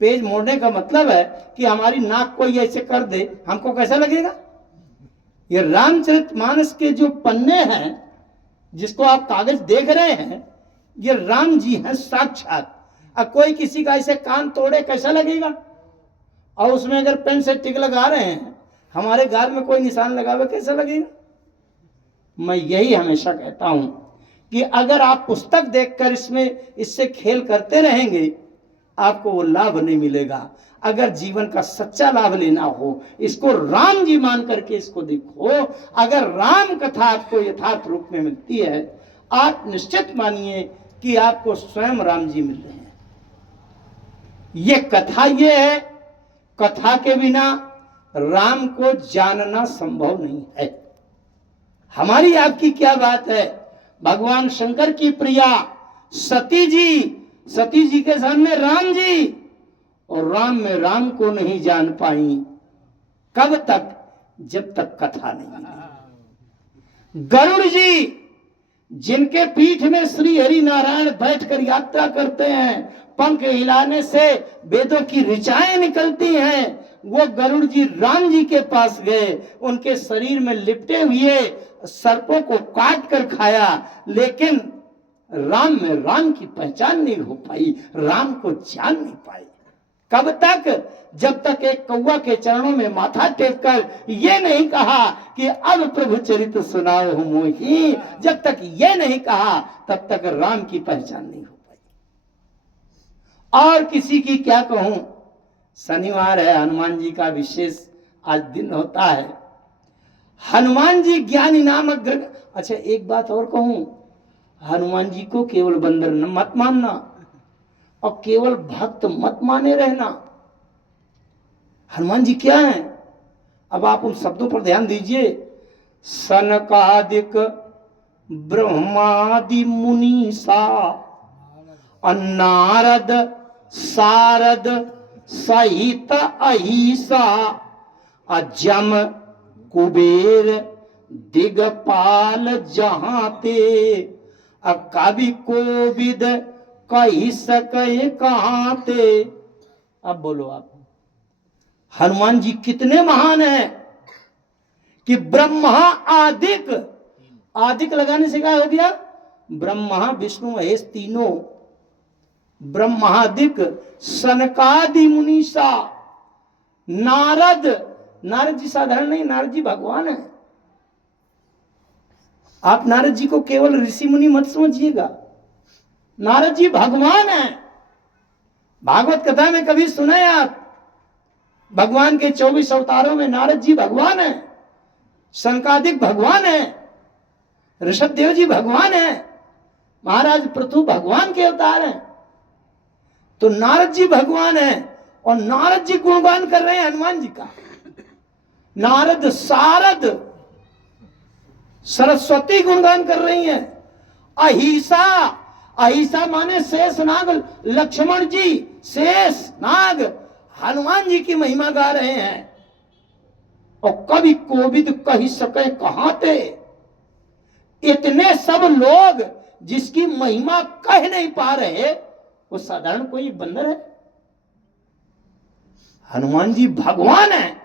पेज मोड़ने का मतलब है कि हमारी नाक कोई ऐसे कर दे, हमको कैसा लगेगा? ये रामचरितमानस के जो पन्ने हैं, जिसको आप कागज देख रहे हैं, ये राम जी हैं साक्षात। अब कोई किसी का ऐसे कान तोड़े कैसा लगेगा? और उसमें अगर पेन से टिक लगा रहे हैं, हमारे गाल में कोई निशान लगावे कैसा लगेगा? मैं यही हमेशा कहता हूं कि अगर आप पुस्तक देखकर इससे खेल करते रहेंगे, आपको वो लाभ नहीं मिलेगा। अगर जीवन का सच्चा लाभ लेना हो, इसको राम जी मान करके इसको देखो। अगर राम कथा आपको यथार्थ रूप में मिलती है, आप निश्चित मानिए कि आपको स्वयं राम जी मिल रहे हैं। ये कथा ये है, कथा के बिना राम को जानना संभव नहीं है। हमारी आपकी क्या बात है? भगवान शंकर की प्रिया सती जी के सामने राम जी, और राम में राम को नहीं जान पाई। कब तक? जब तक कथा नहीं मिली। गरुड़ जी, जिनके पीठ में श्री हरि नारायण बैठकर यात्रा करते हैं, पंख हिलाने से वेदों की ऋचाएं निकलती हैं, वो गरुड़ जी राम जी के पास गए, उनके शरीर में लिपटे हुए सर्पों को काट कर खाया, लेकिन राम में राम की पहचान नहीं हो पाई, राम को जान नहीं पाई। कब तक? जब तक एक कौवा के चरणों में माथा टेक कर ये नहीं कहा कि अब प्रभु चरित सुनाओ मोही, जब तक ये नहीं कहा तब तक राम की पहचान नहीं हो पाई। और किसी की क्या कहूं, शनिवार है, हनुमान जी का विशेष आज दिन होता है। हनुमान जी ज्ञानी नामक अच्छा एक बात और कहूं, हनुमान जी को केवल बंदर मत मानना और केवल भक्त मत माने रहना। हनुमान जी क्या हैं? अब आप उन शब्दों पर ध्यान दीजिए। सनकादिक ब्रह्मादि मुनीसा, नारद सारद सहित अहिसा, अजम कुबेर दिगपाल जहां ते, कवि कोविद कही सके कहां ते। अब बोलो आप, हनुमान जी कितने महान हैं कि ब्रह्मा आदिक, आदिक लगाने से क्या हो गया? ब्रह्मा विष्णु महेश तीनों, ब्रह्मादिक सनकादि मुनीसा, नारद, नारद जी साधारण नहीं, नारद जी भगवान है। आप नारद जी को केवल ऋषि मुनि मत समझिएगा, नारद जी भगवान है। भागवत कथा में कभी सुने आप? भगवान के 24 अवतारों में नारद जी भगवान है, सनकादिक भगवान है, ऋषभदेव जी भगवान है, महाराज पृथु भगवान के अवतार हैं। तो नारद जी भगवान है और नारद जी गुणगान कर रहे हैं हनुमान जी का। नारद सारद सरस्वती गुणगान कर रही हैं। अहिसा, अहिसा माने शेष नाग, लक्ष्मण जी शेष नाग हनुमान जी की महिमा गा रहे हैं। और कवि कोविद कही सके कहां थे, इतने सब लोग जिसकी महिमा कह नहीं पा रहे, वो साधारण कोई बंदर है? हनुमान जी भगवान है।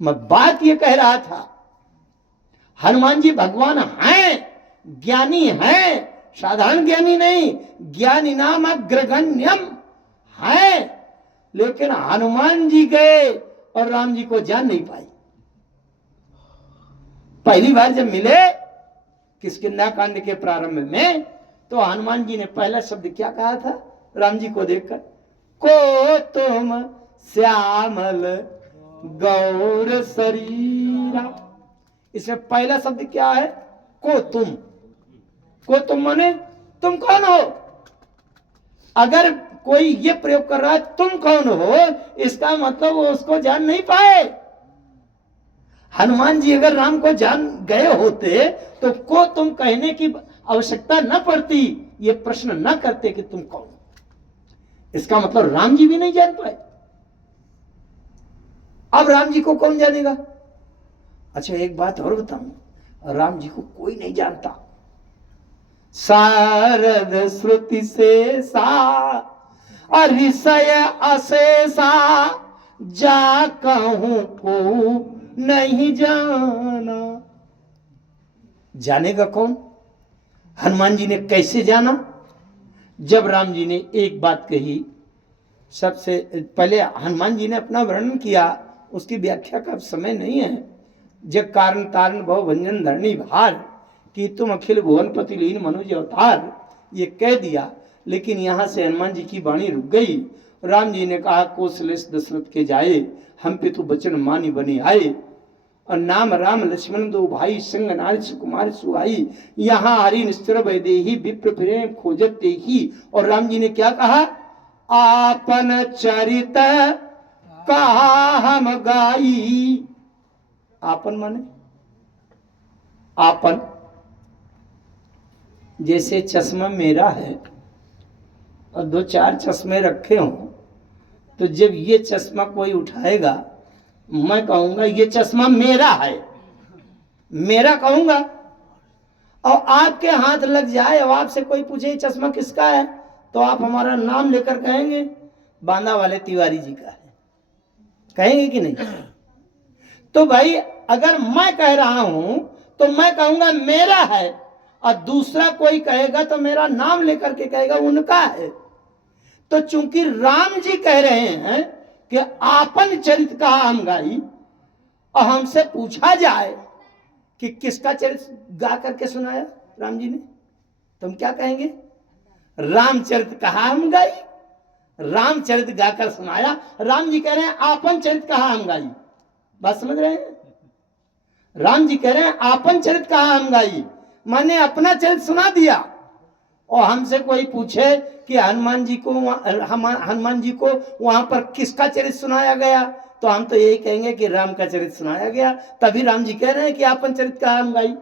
मैं बात ये कह रहा था, हनुमान जी भगवान हैं, ज्ञानी हैं, साधारण ज्ञानी नहीं, ज्ञानी नाम अग्रगण्यम है। लेकिन हनुमान जी गए और राम जी को जान नहीं पाई। पहली बार जब मिले किष्किंधा कांड के प्रारंभ में, तो हनुमान जी ने पहला शब्द क्या कहा था राम जी को देखकर? को तुम श्यामल गौर शरीरा। इसमें पहला शब्द क्या है? को तुम। को तुम माने तुम कौन हो? अगर कोई ये प्रयोग कर रहा है तुम कौन हो, इसका मतलब वो उसको जान नहीं पाए। हनुमान जी अगर राम को जान गए होते तो को तुम कहने की आवश्यकता न पड़ती, ये प्रश्न न करते कि तुम कौन हो। इसका मतलब राम जी भी नहीं जान पाए। अब राम जी को कौन जानेगा? अच्छा एक बात और बताऊं, राम जी को कोई नहीं जानता। शारद श्रुति से सा अरिषय अशेषा, जा कहूं को नहीं जाना। जानेगा कौन? हनुमान जी ने कैसे जाना? जब राम जी ने एक बात कही, सबसे पहले हनुमान जी ने अपना वर्णन किया, उसकी व्याख्या का समय नहीं है। जग कारण तारण भव भंजन धरणी भार, कि तुम अखिल भुवनपति लीन मनुज अवतार, ये कह दिया। लेकिन यहां से हनुमान जी की वाणी रुक गई। राम जी ने कहा कौशलेश दशरथ के जाए, हम पे तो बचन मानी बने आए। और नाम राम लक्ष्मण दो भाई, संग नारी सुकुमार सुहाई, यहाँ हरि निस्तर वैदेही विप्र प्रेम खोजत देही। और राम जी ने क्या कहा? आपन चरित कहा हम गाई। आपन माने आपन, जैसे चश्मा मेरा है और दो चार चश्मे रखे हों, तो जब ये चश्मा कोई उठाएगा मैं कहूंगा ये चश्मा मेरा है, मेरा कहूंगा। और आपके हाथ लग जाए और आपसे कोई पूछे चश्मा किसका है, तो आप हमारा नाम लेकर कहेंगे बांदा वाले तिवारी जी का है, कहेंगे कि नहीं? तो भाई अगर मैं कह रहा हूं तो मैं कहूंगा मेरा है, और दूसरा कोई कहेगा तो मेरा नाम लेकर के कहेगा उनका है। तो चूंकि राम जी कह रहे हैं कि आपन चरित कहा हम गाई, और हमसे पूछा जाए कि किसका चरित गा करके सुनाया राम जी ने, तो हम क्या कहेंगे? रामचरित कहा हम गाई, रामचरित गाकर सुनाया। राम जी कह रहे हैं आपन चरित कहा हम गाई। बात समझ रहे हैं? राम जी कह रहे हैं आपन चरित कहा हम गाई, मैंने अपना चरित सुना दिया। और हमसे कोई पूछे कि हनुमान जी को वहां पर किसका चरित सुनाया गया, तो हम तो यही कहेंगे कि राम का चरित सुनाया गया। तभी राम जी कह रहे हैं कि आपन चरित कहा हम गाई।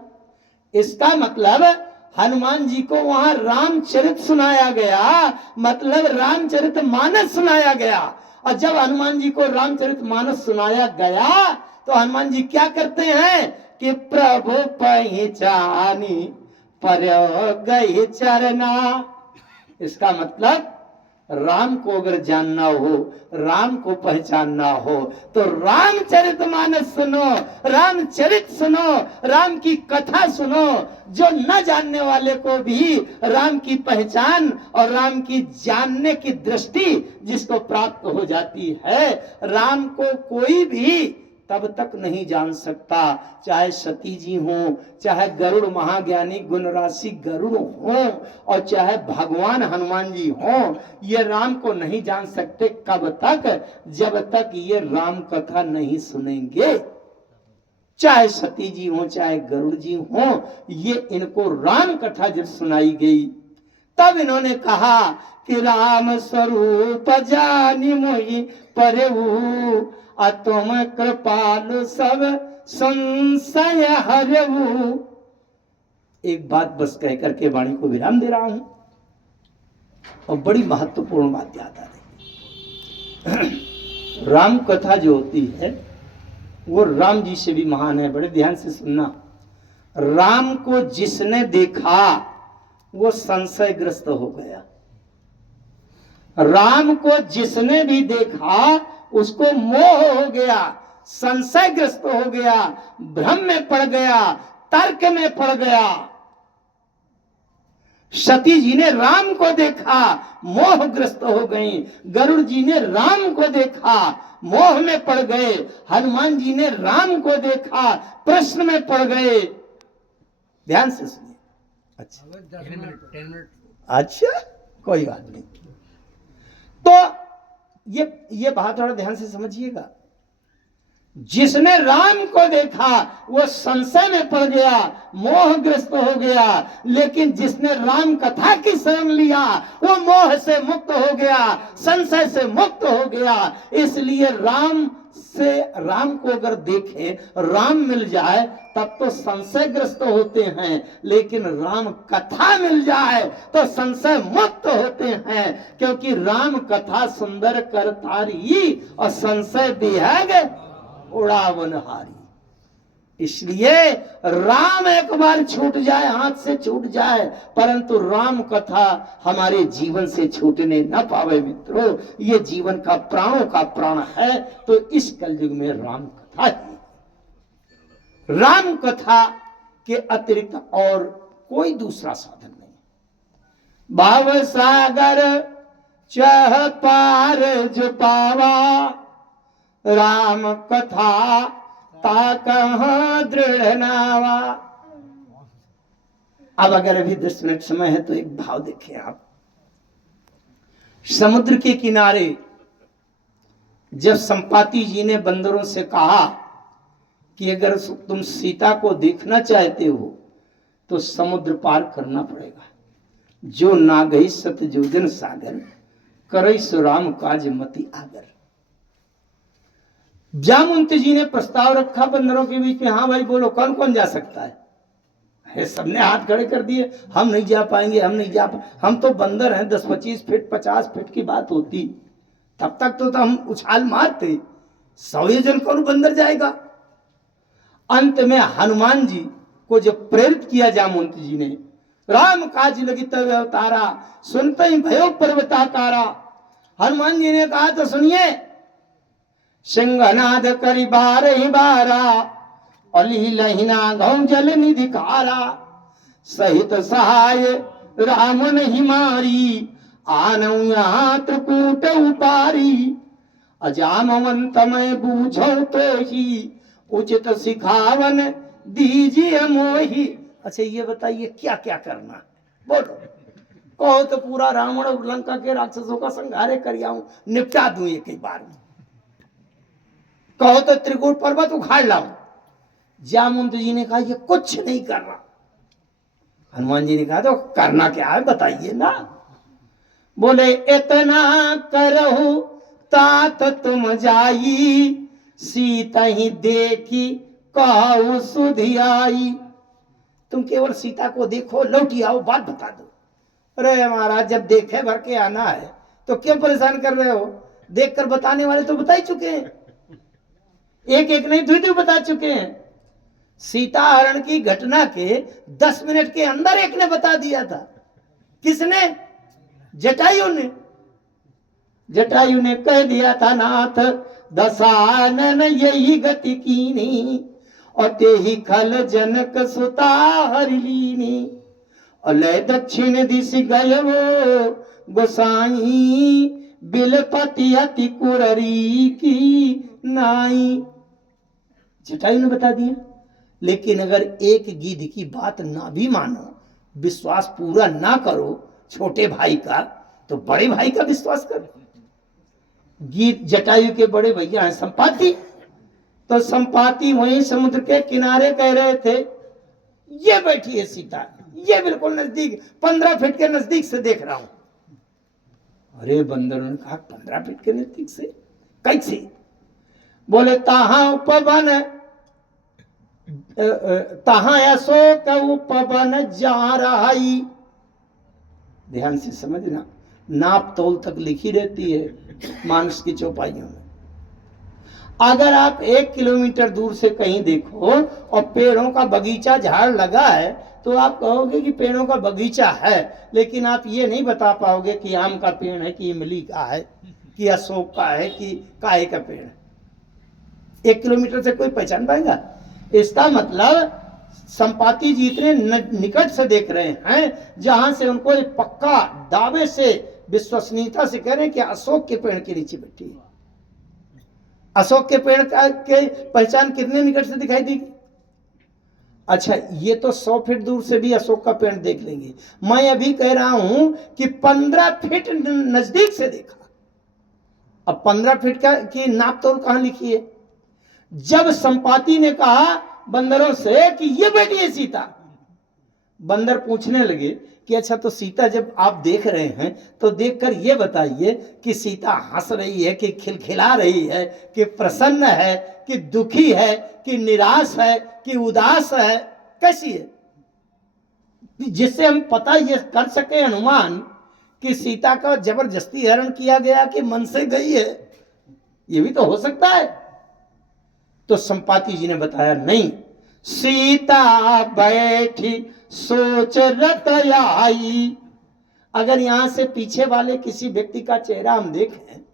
इसका मतलब हनुमान जी को वहां रामचरित सुनाया गया, मतलब रामचरित मानस सुनाया गया। और जब हनुमान जी को रामचरित मानस सुनाया गया तो हनुमान जी क्या करते हैं कि प्रभु पहचानी पर गई चरना। इसका मतलब राम को अगर जानना हो, राम को पहचानना हो, तो रामचरित मानस सुनो, रामचरित सुनो, राम की कथा सुनो। जो न जानने वाले को भी राम की पहचान और राम की जानने की दृष्टि जिसको प्राप्त हो जाती है, राम को कोई भी तब तक नहीं जान सकता, चाहे सती जी हों, चाहे गरुड़ महाज्ञानी गुण राशि गरुड़ हों, और चाहे भगवान हनुमान जी हों, ये राम को नहीं जान सकते। कब तक? जब तक ये राम कथा नहीं सुनेंगे। चाहे सती जी हों, चाहे गरुड़ जी हों, ये इनको राम कथा जब सुनाई गई तब इन्होंने कहा कि राम स्वरूप जानी मोहि परहु, तुम कृपालु सब संशय हरहु। एक बात बस कह करके वाणी को विराम दे रहा हूं, और बड़ी महत्वपूर्ण बात याद आ रही। राम कथा जो होती है वो राम जी से भी महान है। बड़े ध्यान से सुनना। राम को जिसने देखा वो संशयग्रस्त हो गया। राम को जिसने भी देखा उसको मोह हो गया, संशयग्रस्त हो गया, भ्रम में पड़ गया, तर्क में पड़ गया। सती जी ने राम को देखा, मोहग्रस्त हो गई। गरुड़ जी ने राम को देखा, मोह में पड़ गए। हनुमान जी ने राम को देखा, प्रश्न में पड़ गए। ध्यान से सुनिए। अच्छा 10 मिनट। अच्छा, कोई बात नहीं। तो ये बात थोड़ा ध्यान से समझिएगा। जिसने राम को देखा वो संशय में पड़ गया, मोहग्रस्त हो गया। लेकिन जिसने राम कथा की शरण लिया वो मोह से मुक्त हो गया, संशय से मुक्त हो गया। इसलिए राम को अगर देखें, राम मिल जाए तब तो संशयग्रस्त होते हैं, लेकिन राम कथा मिल जाए तो संशय मुक्त होते हैं। क्योंकि राम कथा सुंदर करतारी और संशय विहग उड़ावनहारी। इसलिए राम एक बार छूट जाए, हाथ से छूट जाए, परंतु राम कथा हमारे जीवन से छूटने न पावे। मित्रों, ये जीवन का प्राणों का प्राण है। तो इस कलयुग में राम कथा ही, राम कथा के अतिरिक्त और कोई दूसरा साधन नहीं। भाव सागर चह पार जो पावा, राम कथा ता कहाँ दृढ़ नावा। अब अगर अभी 10 मिनट समय है तो एक भाव देखें आप। समुद्र के किनारे जब संपाति जी ने बंदरों से कहा कि अगर तुम सीता को देखना चाहते हो तो समुद्र पार करना पड़ेगा। जो ना गई सतजोजन सागर, करई सो राम काज मति आगर। जामुंत जी ने प्रस्ताव रखा बंदरों के बीच में, हाँ भाई बोलो कौन कौन जा सकता है। सबने हाथ खड़े कर दिए, हम नहीं जा पाएंगे, हम नहीं जा हम तो बंदर हैं, 10-25 फीट 50 फीट की बात होती तब तक तो हम उछाल मारते, 100 जन कौन बंदर जाएगा। अंत में हनुमान जी को जब प्रेरित किया जामुंत जी ने, राम काज लगी तब अवतारा, सुनते ही भयो पर्वताकारा। हनुमान जी ने कहा तो सुनिए, सिंहनाद करी बार ही बारा, अली लहिना गौ जल निधि खारा। सहित सहाय राम नहीं मारी, आनऊ यहाँ त्रिकूट उपारी। अजामवंत मैं बूझो तो ही, उचित सिखावन दीजिए मोही। अच्छा ये बताइए क्या क्या करना, बोलो। कहो तो पूरा रावण और लंका के राक्षसों का संहार कर आऊं, निपटा दूं एक ही बार में। कहो तो त्रिकूट पर्वत उखाड़ लाऊं। जामुंत जी ने कहा ये कुछ नहीं कर रहा। हनुमान जी ने कहा तो करना क्या है बताइए ना। बोले इतना करहु तात तुम जाई, सीता ही देखी कहु सुधि आई। तुम केवल सीता को देखो, लौटी आओ, बात बता दो। अरे महाराज जब देखे भर के आना है तो क्यों परेशान कर रहे हो, देखकर बताने वाले तो बता ही चुके हैं, एक एक नहीं दो बता चुके हैं। सीता हरण की घटना के 10 मिनट के अंदर एक ने बता दिया था। किसने? जटायु ने। जटायु ने कह दिया था नाथ दशानन यही गति कीनी, और ते ही खल जनक सुता हर लीनी। और ले दक्षिण दिश गए वो गोसाई, बिलपति अति कुररी की नाई। जटायु ने बता दिया। लेकिन अगर एक गिद्ध की बात ना भी मानो, विश्वास पूरा ना करो छोटे भाई का, तो बड़े भाई का विश्वास करो। गिद्ध जटायु के बड़े भैया हैं संपाति। तो संपाति वहीं समुद्र के किनारे कह रहे थे ये बैठी है सीता, ये बिल्कुल नजदीक, 15 फीट के नजदीक से देख रहा हूं। अरे बंदरों ने कहा 15 फीट के नजदीक से कैसे? बोले तहां उपवन, तहां अशोक उपवन जा रही। ध्यान से समझना, नाप तोल तक लिखी रहती है मानस की चौपाइयों में। अगर आप 1 किलोमीटर दूर से कहीं देखो और पेड़ों का बगीचा झाड़ लगा है तो आप कहोगे कि पेड़ों का बगीचा है, लेकिन आप ये नहीं बता पाओगे कि आम का पेड़ है कि इमली का है कि अशोक का है कि काहे का पेड़ है। 1 किलोमीटर से कोई पहचान पाएगा? इसका मतलब संपाति जी इतने निकट से देख रहे हैं, जहां से उनको एक पक्का दावे से विश्वसनीयता से कह रहे हैं कि अशोक के पेड़ के नीचे बैठी है। अशोक के पेड़ का के पहचान कितने निकट से दिखाई देगी? अच्छा, ये तो 100 फीट दूर से भी अशोक का पेड़ देख लेंगे। मैं अभी कह रहा हूं कि 15 फीट नजदीक से देखा। अब 15 फीट का की नाप तोल कहां लिखी है? जब संपाति ने कहा बंदरों से कि ये बेटी है सीता, बंदर पूछने लगे कि अच्छा, तो सीता जब आप देख रहे हैं तो देखकर ये बताइए कि सीता हंस रही है कि खिलखिला रही है कि प्रसन्न है कि दुखी है कि निराश है कि उदास है, कैसी है, जिससे हम पता ये कर सके अनुमान कि सीता का जबरदस्ती हरण किया गया कि मन से गई है, ये भी तो हो सकता है। तो संपाति जी ने बताया नहीं, सीता बैठी सोच रत आई। अगर यहां से पीछे वाले किसी व्यक्ति का चेहरा हम देखें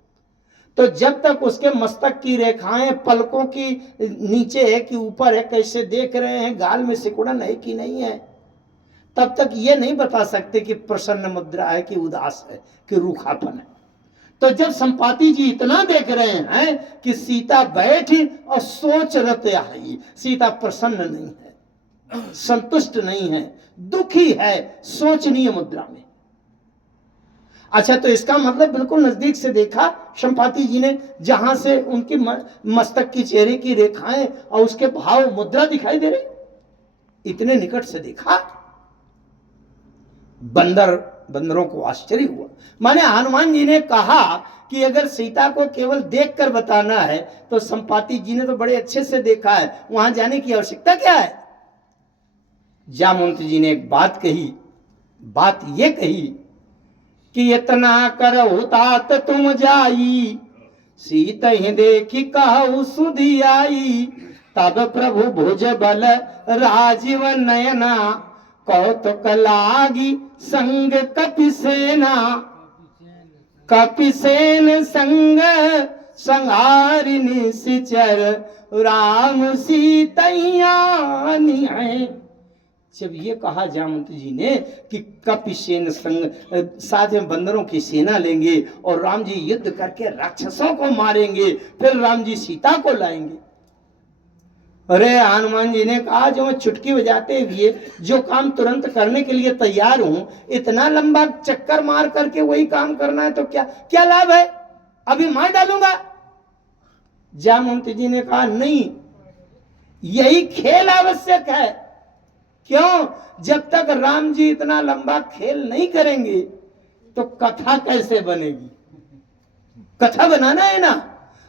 तो जब तक उसके मस्तक की रेखाएं पलकों की नीचे है कि ऊपर है, कैसे देख रहे हैं, गाल में सिकुड़न है कि नहीं है, तब तक ये नहीं बता सकते कि प्रसन्न मुद्रा है कि उदास है कि रूखापन है। तो जब संपाति जी इतना देख रहे हैं कि सीता बैठी और सोच रत आई, सीता प्रसन्न नहीं है, संतुष्ट नहीं है, दुखी है, सोचनीय मुद्रा में। अच्छा, तो इसका मतलब बिल्कुल नजदीक से देखा संपाति जी ने, जहां से उनकी मस्तक की चेहरे की रेखाएं और उसके भाव मुद्रा दिखाई दे रही, इतने निकट से देखा। बंदरों को आश्चर्य हुआ। माने हनुमान जी ने कहा कि अगर सीता को केवल देखकर बताना है तो संपाति जी ने तो बड़े अच्छे से देखा है, वहां जाने की आवश्यकता क्या है? जामवंत जी ने एक बात कही, बात ये कही कि इतना करहु तात तुम जाई, सीत ही देखी कहु सुधि आई, तब प्रभु भुज बल राजीव नयना, कौतुक लागी संग कपिसेना, कपिसेन संग संहारिणी सिचर, राम सीतैया निहाय। जब ये कहा जामवंत जी ने कि कपिसेन संग, साथ में बंदरों की सेना लेंगे और राम जी युद्ध करके राक्षसों को मारेंगे, फिर राम जी सीता को लाएंगे। अरे हनुमान जी ने कहा, जो मैं चुटकी बजाते हुए जो काम तुरंत करने के लिए तैयार हूं, इतना लंबा चक्कर मार करके वही काम करना है तो क्या क्या लाभ है? अभी मार डालूंगा। जामवंत जी ने कहा नहीं, यही खेल आवश्यक है। क्यों? जब तक राम जी इतना लंबा खेल नहीं करेंगे तो कथा कैसे बनेगी? कथा बनाना है ना।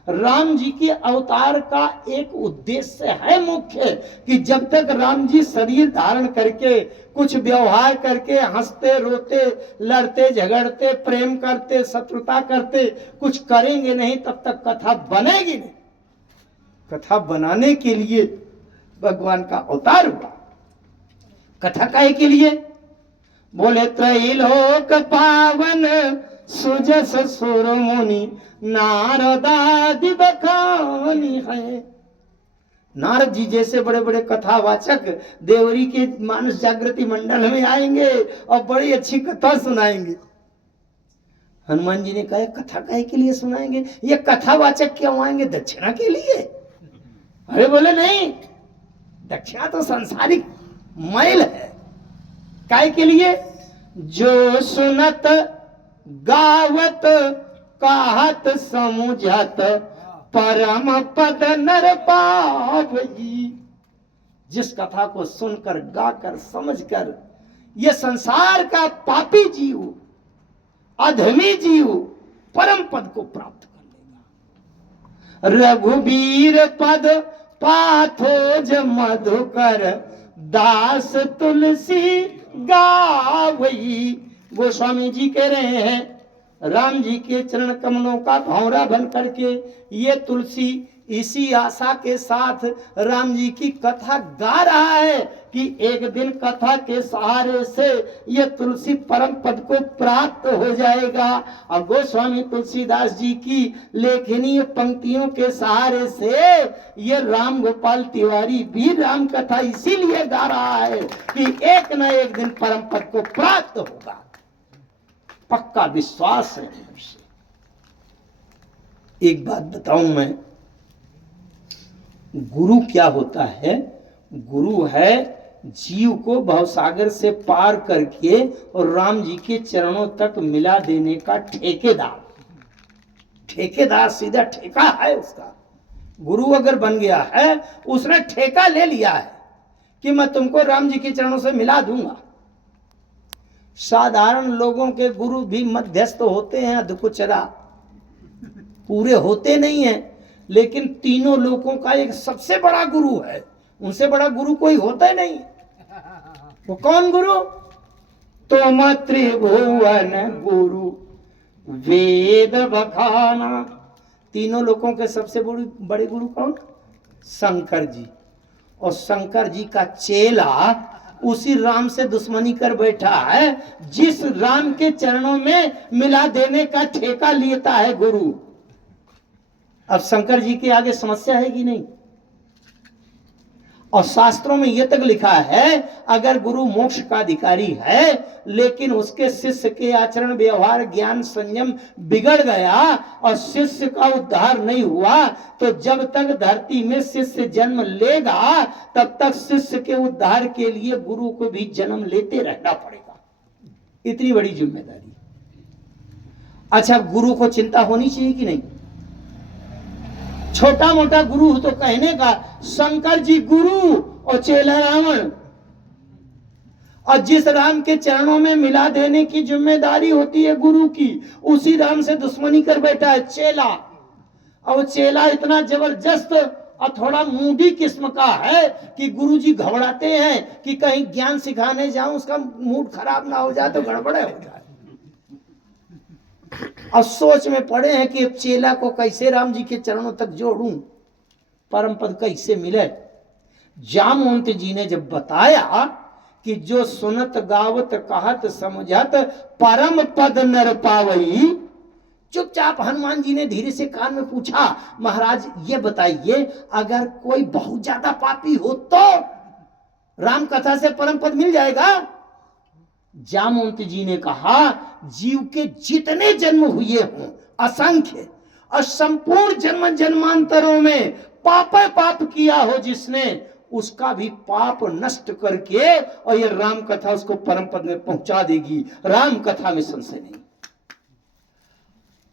राम जी के अवतार का एक उद्देश्य है मुख्य, कि जब तक राम जी शरीर धारण करके कुछ व्यवहार करके हंसते रोते लड़ते झगड़ते प्रेम करते शत्रुता करते कुछ करेंगे नहीं, तब तक कथा बनेगी नहीं। कथा बनाने के लिए भगवान का अवतार हुआ। कथा काहे के लिए? बोले त्रैलोक पावन सुजस सुर मुनि, नारदादि बखानी है। नारद जी जैसे बड़े बड़े कथावाचक देवरी के मानस जागृति मंडल में आएंगे और बड़ी अच्छी कथा सुनाएंगे। हनुमान जी ने कहा, कथा काहे के लिए सुनाएंगे? ये कथावाचक क्यों आएंगे? दक्षिणा के लिए? अरे बोले नहीं, दक्षिणा तो सांसारिक मैल है। काहे के लिए? जो सुनत गावत कहत समुझत, परम पद नर पावई। जिस कथा को सुनकर गाकर समझकर ये संसार का पापी जीव अधमी जीव परम पद को प्राप्त कर लेगा। रघुबीर पद पाथोज मधुकर, दास तुलसी गावई। गोस्वामी जी कह रहे हैं राम जी के चरण कमलों का भंवरा बन करके ये तुलसी इसी आशा के साथ राम जी की कथा गा रहा है कि एक दिन कथा के सहारे से ये तुलसी परम पद को प्राप्त हो जाएगा। और गोस्वामी तुलसीदास जी की लेखनीय पंक्तियों के सहारे से ये राम गोपाल तिवारी भी राम कथा इसीलिए गा रहा है कि एक न एक दिन परम पद को प्राप्त होगा। पक्का विश्वास है मुझसे। एक बात बताऊं मैं, गुरु क्या होता है? गुरु है जीव को भवसागर से पार करके और राम जी के चरणों तक मिला देने का ठेकेदार। ठेकेदार सीधा ठेका है उसका। गुरु अगर बन गया है, उसने ठेका ले लिया है कि मैं तुमको राम जी के चरणों से मिला दूंगा। साधारण लोगों के गुरु भी मध्यस्थ होते हैं, अधकुचरा, पूरे होते नहीं हैं। लेकिन तीनों लोगों का एक सबसे बड़ा गुरु है, उनसे बड़ा गुरु कोई होता ही नहीं। वो कौन गुरु? तो त्रिभुवन गुरु वेद बखाना। तीनों लोगों के सबसे बड़े गुरु कौन? शंकर जी। और शंकर जी का चेला उसी राम से दुश्मनी कर बैठा है जिस राम के चरणों में मिला देने का ठेका लेता है गुरु। अब शंकर जी के आगे समस्या है कि नहीं? और शास्त्रों में यह तक लिखा है, अगर गुरु मोक्ष का अधिकारी है लेकिन उसके शिष्य के आचरण, व्यवहार, ज्ञान, संयम बिगड़ गया और शिष्य का उद्धार नहीं हुआ, तो जब तक धरती में शिष्य जन्म लेगा तब तक शिष्य के उद्धार के लिए गुरु को भी जन्म लेते रहना पड़ेगा। इतनी बड़ी जिम्मेदारी। अच्छा, गुरु को चिंता होनी चाहिए कि नहीं? छोटा मोटा गुरु तो कहने का, शंकर जी गुरु और चेला रावण। और जिस राम के चरणों में मिला देने की जिम्मेदारी होती है गुरु की, उसी राम से दुश्मनी कर बैठा है चेला। और चेला इतना जबरदस्त और थोड़ा मूडी किस्म का है कि गुरु जी घबराते हैं कि कहीं ज्ञान सिखाने जाऊं, उसका मूड खराब ना हो जाए तो गड़बड़े हो जाए। और सोच में पड़े हैं कि अब चेला को कैसे राम जी के चरणों तक जोड़ूं, परम पद कैसे मिले। जामवंत जी ने जब बताया कि जो सुनत गावत कहत समझत परम पद नर पावई, चुपचाप हनुमान जी ने धीरे से कान में पूछा, महाराज ये बताइए, अगर कोई बहुत ज्यादा पापी हो तो राम कथा से परम पद मिल जाएगा? जामवंत जी ने कहा, जीव के जितने जन्म हुए हों असंख्य, और संपूर्ण जन्म जन्मांतरों में पाप किया हो जिसने, उसका भी पाप नष्ट करके और ये राम कथा उसको परम पद में पहुंचा देगी। राम कथा में संशय नहीं।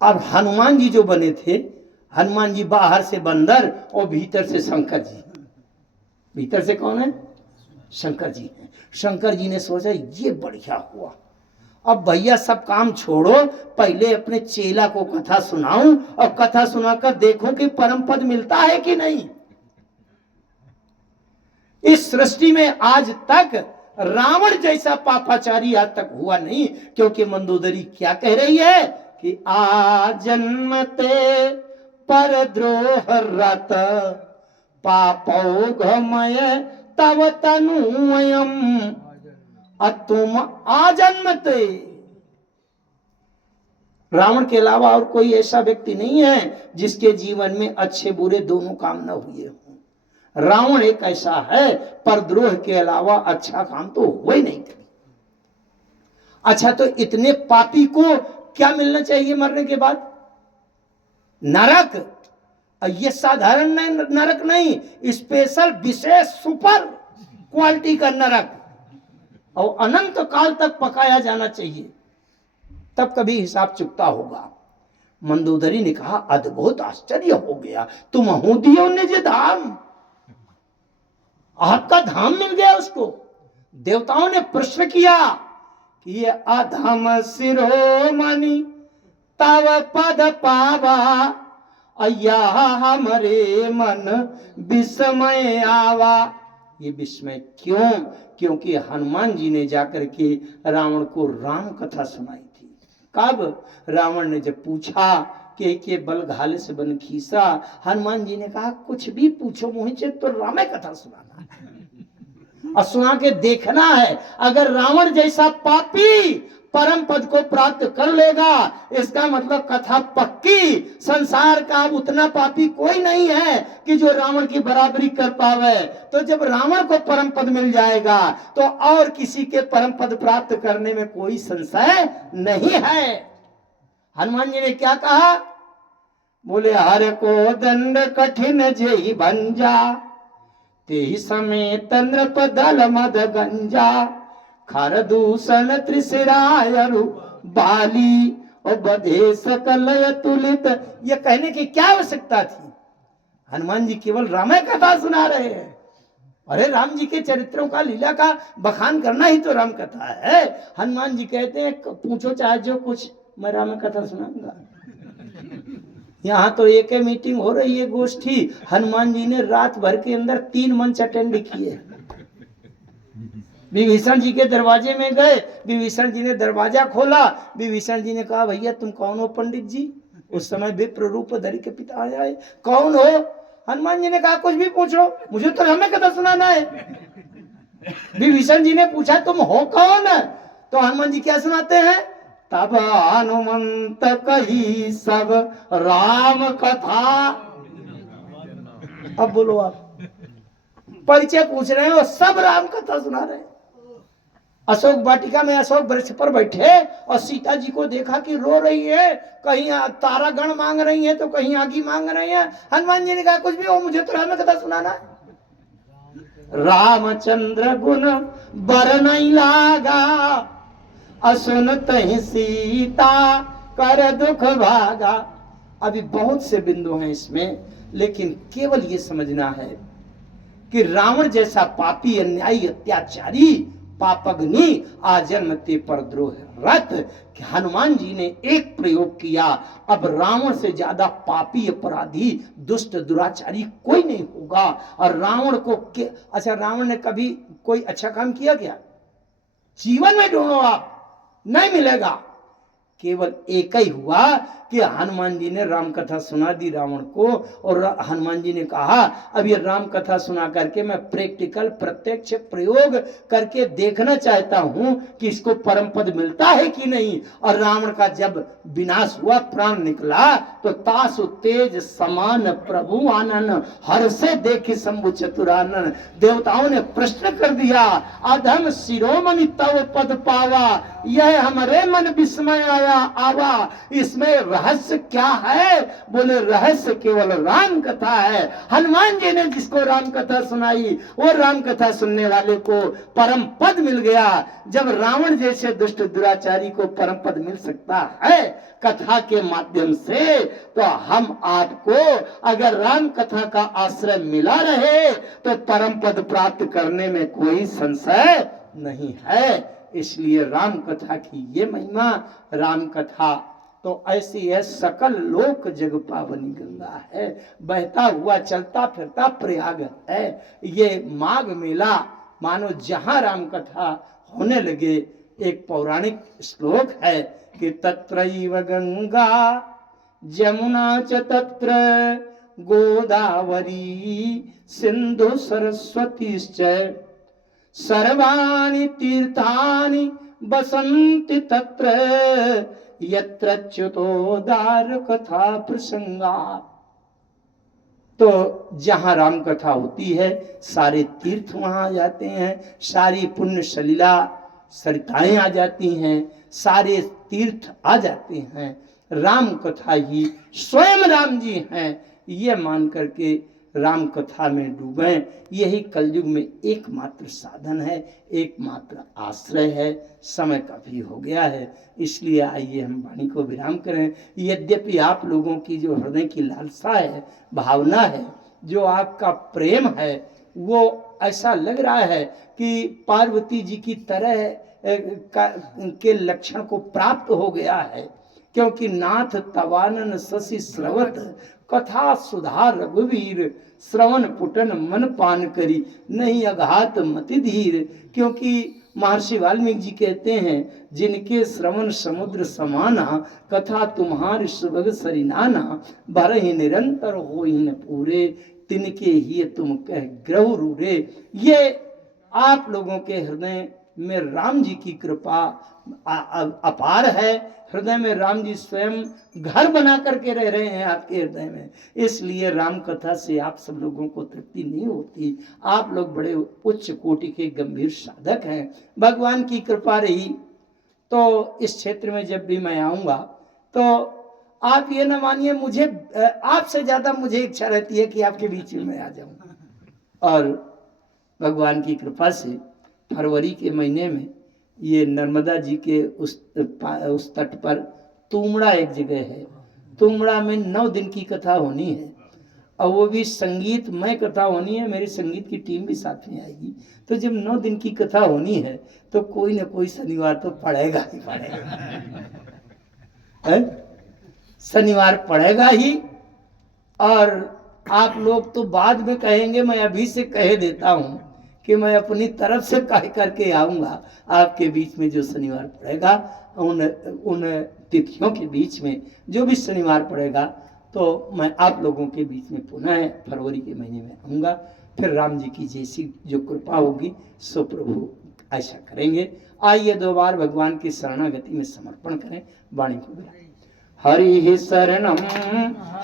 अब हनुमान जी जो बने थे, हनुमान जी बाहर से बंदर और भीतर से शंकर जी। भीतर से कौन है? शंकर जी हैं। शंकर जी ने सोचा ये बढ़िया हुआ, अब भैया सब काम छोड़ो, पहले अपने चेला को कथा सुनाऊं और कथा सुनाकर देखो कि परम पद मिलता है कि नहीं। इस सृष्टि में आज तक रावण जैसा पापाचारी आज तक हुआ नहीं, क्योंकि मंदोदरी क्या कह रही है कि आ जन्मते पर द्रोह रत पापौघमय तव तनुयम तुम आजन्मते। रावण के अलावा और कोई ऐसा व्यक्ति नहीं है जिसके जीवन में अच्छे बुरे दोनों काम न हुए हों। रावण एक ऐसा है, परद्रोह के अलावा अच्छा काम तो हुआ ही नहीं कभी। अच्छा, तो इतने पापी को क्या मिलना चाहिए मरने के बाद? नरक। ये साधारण नरक नहीं, स्पेशल, विशेष, सुपर क्वालिटी का नरक, और अनंत काल तक पकाया जाना चाहिए, तब कभी हिसाब चुकता होगा। मंदोदरी ने कहा, अद्भुत आश्चर्य हो गया, तुम हो दियो निज धाम, आपका धाम मिल गया उसको। देवताओं ने प्रश्न किया कि ये अधम शिरोमणि तव पद पावा, अय्या हमारे मन विस्मय आवा। ये विस्मय क्यों? क्योंकि हनुमान जी ने जाकर के रावण को राम कथा सुनाई थी। कब? रावण ने जब पूछा के बल घाले से बन खीसा, हनुमान जी ने कहा कुछ भी पूछो मुझे तो रामायण कथा सुनाना है और सुना के देखना है। अगर रावण जैसा पापी परम पद को प्राप्त कर लेगा, इसका मतलब कथा पक्की। संसार का अब उतना पापी कोई नहीं है कि जो रावण की बराबरी कर पावे। तो जब रावण को परम पद मिल जाएगा तो और किसी के परम पद प्राप्त करने में कोई संशय नहीं है। हनुमान जी ने क्या कहा? बोले हर को दंड कठिन जेहि भंजा, तेहि समय तंद्र पदल मद गंजा, खर दूषण त्रिशिरायरु बाली और बधे सकल तुलित। ये कहने की क्या आवश्यकता थी? हनुमान जी केवल रामायण कथा सुना रहे हैं। अरे राम जी के चरित्रों का, लीला का बखान करना ही तो राम कथा है। हनुमान जी कहते हैं पूछो चाहे जो कुछ, मैं रामायण कथा सुनाऊंगा। यहाँ तो एक मीटिंग हो रही है, गोष्ठी। हनुमान जी ने रात भर के अंदर 3 मंच अटेंड किए। विभीषण जी के दरवाजे में गए, विभीषण जी ने दरवाजा खोला, विभीषण जी ने कहा भैया तुम कौन हो पंडित जी? उस समय विप्र रूप धरि के पिता आए, कौन हो? हनुमान जी ने कहा कुछ भी पूछो, मुझे तो रामायण कथा सुनाना है। विभीषण जी ने पूछा तुम हो कौन? तो हनुमान जी क्या सुनाते हैं? तब हनुमंत कही सब राम कथा। अब बोलो आप, परिचय पूछ रहे हो, सब राम कथा सुना रहे हैं। अशोक वाटिका में अशोक वृक्ष पर बैठे और सीता जी को देखा कि रो रही है, कहीं तारागण मांग रही है तो कहीं आगी मांग रही है। हनुमान जी ने कहा कुछ भी हो, मुझे तो राम कथा सुनाना है। रामचंद्र गुण बर नहीं लागा, असुनत ही सीता कर दुख भागा। अभी बहुत से बिंदु हैं इसमें, लेकिन केवल ये समझना है कि रावण जैसा पापी, अन्यायी, अत्याचारी, पापग्नि आजन्मते पर द्रोह रत, हनुमान जी ने एक प्रयोग किया। अब रावण से ज्यादा पापी, अपराधी, दुष्ट, दुराचारी कोई नहीं होगा। और रावण को अच्छा, रावण ने कभी कोई अच्छा काम किया क्या? जीवन में ढूंढो आप, नहीं मिलेगा। केवल एक ही हुआ कि हनुमान जी ने राम कथा सुना दी रावण को, और हनुमान जी ने कहा अब ये राम कथा सुना करके मैं प्रैक्टिकल, प्रत्यक्ष प्रयोग करके देखना चाहता हूं कि इसको परम पद मिलता है कि नहीं। और रावण का जब विनाश हुआ, प्राण निकला, तो तासु तेज समान प्रभु आनन, हर से देखे शंभु चतुरानन। देवताओं ने प्रश्न कर दिया, अधम शिरोमणि तव पद पावा, यह हमारे मन विस्मय आया आवा, इसमें रहस्य क्या है? बोले रहस्य केवल राम कथा है। हनुमान जी ने जिसको राम कथा सुनाई, वो राम कथा सुनने वाले को परम पद मिल गया। जब रावण जैसे दुष्ट दुराचारी को परम पद मिल सकता है कथा के माध्यम से, तो हम आपको अगर राम कथा का आश्रय मिला रहे तो परम पद प्राप्त करने में कोई संशय नहीं है। इसलिए राम कथा की ये महिमा, राम कथा तो ऐसी है, सकल लोक जग पावनी गंगा है, बहता हुआ चलता फिरता प्रयाग है। ये माघ मेला मानो जहां राम कथा होने लगे। एक पौराणिक श्लोक है कि तत्रैव गंगा जमुना च तत्र गोदावरी सिंधु सरस्वतीश्च सर्वाणि तीर्थानि बसन्ति तत्र यत्रच्युतोदार कथा प्रसंगा। तो जहां राम कथा होती है सारे तीर्थ वहां आ जाते हैं, सारी पुण्य सलीला सरिताएं आ जाती हैं, सारे तीर्थ आ जाते हैं। राम कथा ही स्वयं राम जी हैं, ये मान करके राम कथा में डूबें। यही कलयुग में एकमात्र साधन है, एकमात्र आश्रय है। समय काफी हो गया है, इसलिए आइए हम वाणी को विराम करें। यद्यपि आप लोगों की जो हृदय की लालसा है, भावना है, जो आपका प्रेम है, वो ऐसा लग रहा है कि पार्वती जी की तरह के लक्षण को प्राप्त हो गया है। क्योंकि नाथ तवानन शशि स्रवत कथा सुधा रघुवीर, श्रवण पुटन मन पान करी नहीं अघात मति धीर। क्योंकि महर्षि वाल्मीकि जी कहते हैं, जिनके श्रवण समुद्र समाना, कथा तुम्हारी सुभग सरिनाना, भर ही निरंतर हो ही न पूरे, तिनके ही तुम कह ग्रह रूरे। ये आप लोगों के हृदय में राम जी की कृपा अपार है। हृदय में राम जी स्वयं घर बना करके रह रहे हैं आपके हृदय में, इसलिए राम कथा से आप सब लोगों को तृप्ति नहीं होती। आप लोग बड़े उच्च कोटि के गंभीर साधक हैं। भगवान की कृपा रही तो इस क्षेत्र में जब भी मैं आऊँगा तो आप ये न मानिए, मुझे आपसे ज़्यादा मुझे इच्छा रहती है कि आपके बीच में मैं आ जाऊँ। और भगवान की कृपा से फरवरी के महीने में ये नर्मदा जी के उस तट पर तुमड़ा एक जगह है, तुमड़ा में 9 दिन की कथा होनी है, और वो भी संगीतमय कथा होनी है। मेरी संगीत की टीम भी साथ में आएगी। तो जब 9 दिन की कथा होनी है तो कोई ना कोई शनिवार तो पड़ेगा ही पड़ेगा है? शनिवार पड़ेगा ही। और आप लोग तो बाद में कहेंगे, मैं अभी से कह देता हूं कि मैं अपनी तरफ से कह करके आऊँगा आपके बीच में। जो शनिवार पड़ेगा उन तिथियों के बीच में जो भी शनिवार पड़ेगा तो मैं आप लोगों के बीच में पुनः फरवरी के महीने में आऊँगा। फिर राम जी की जैसी जो कृपा होगी सो प्रभु ऐसा करेंगे। आइए 2 बार भगवान की शरणागति में समर्पण करें। वाणी को बुलाएं। हरि शरणम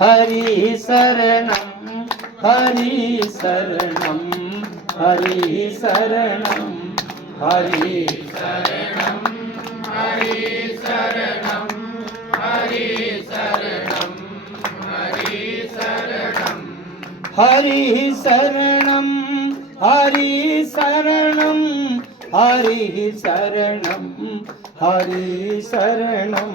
हरि शरणम हरि शरणम हरि शरणम हरि शरणम हरि शरणम हरि शरणम हरि शरणम हरि शरणम हरि शरणम हरि शरणम हरि शरणम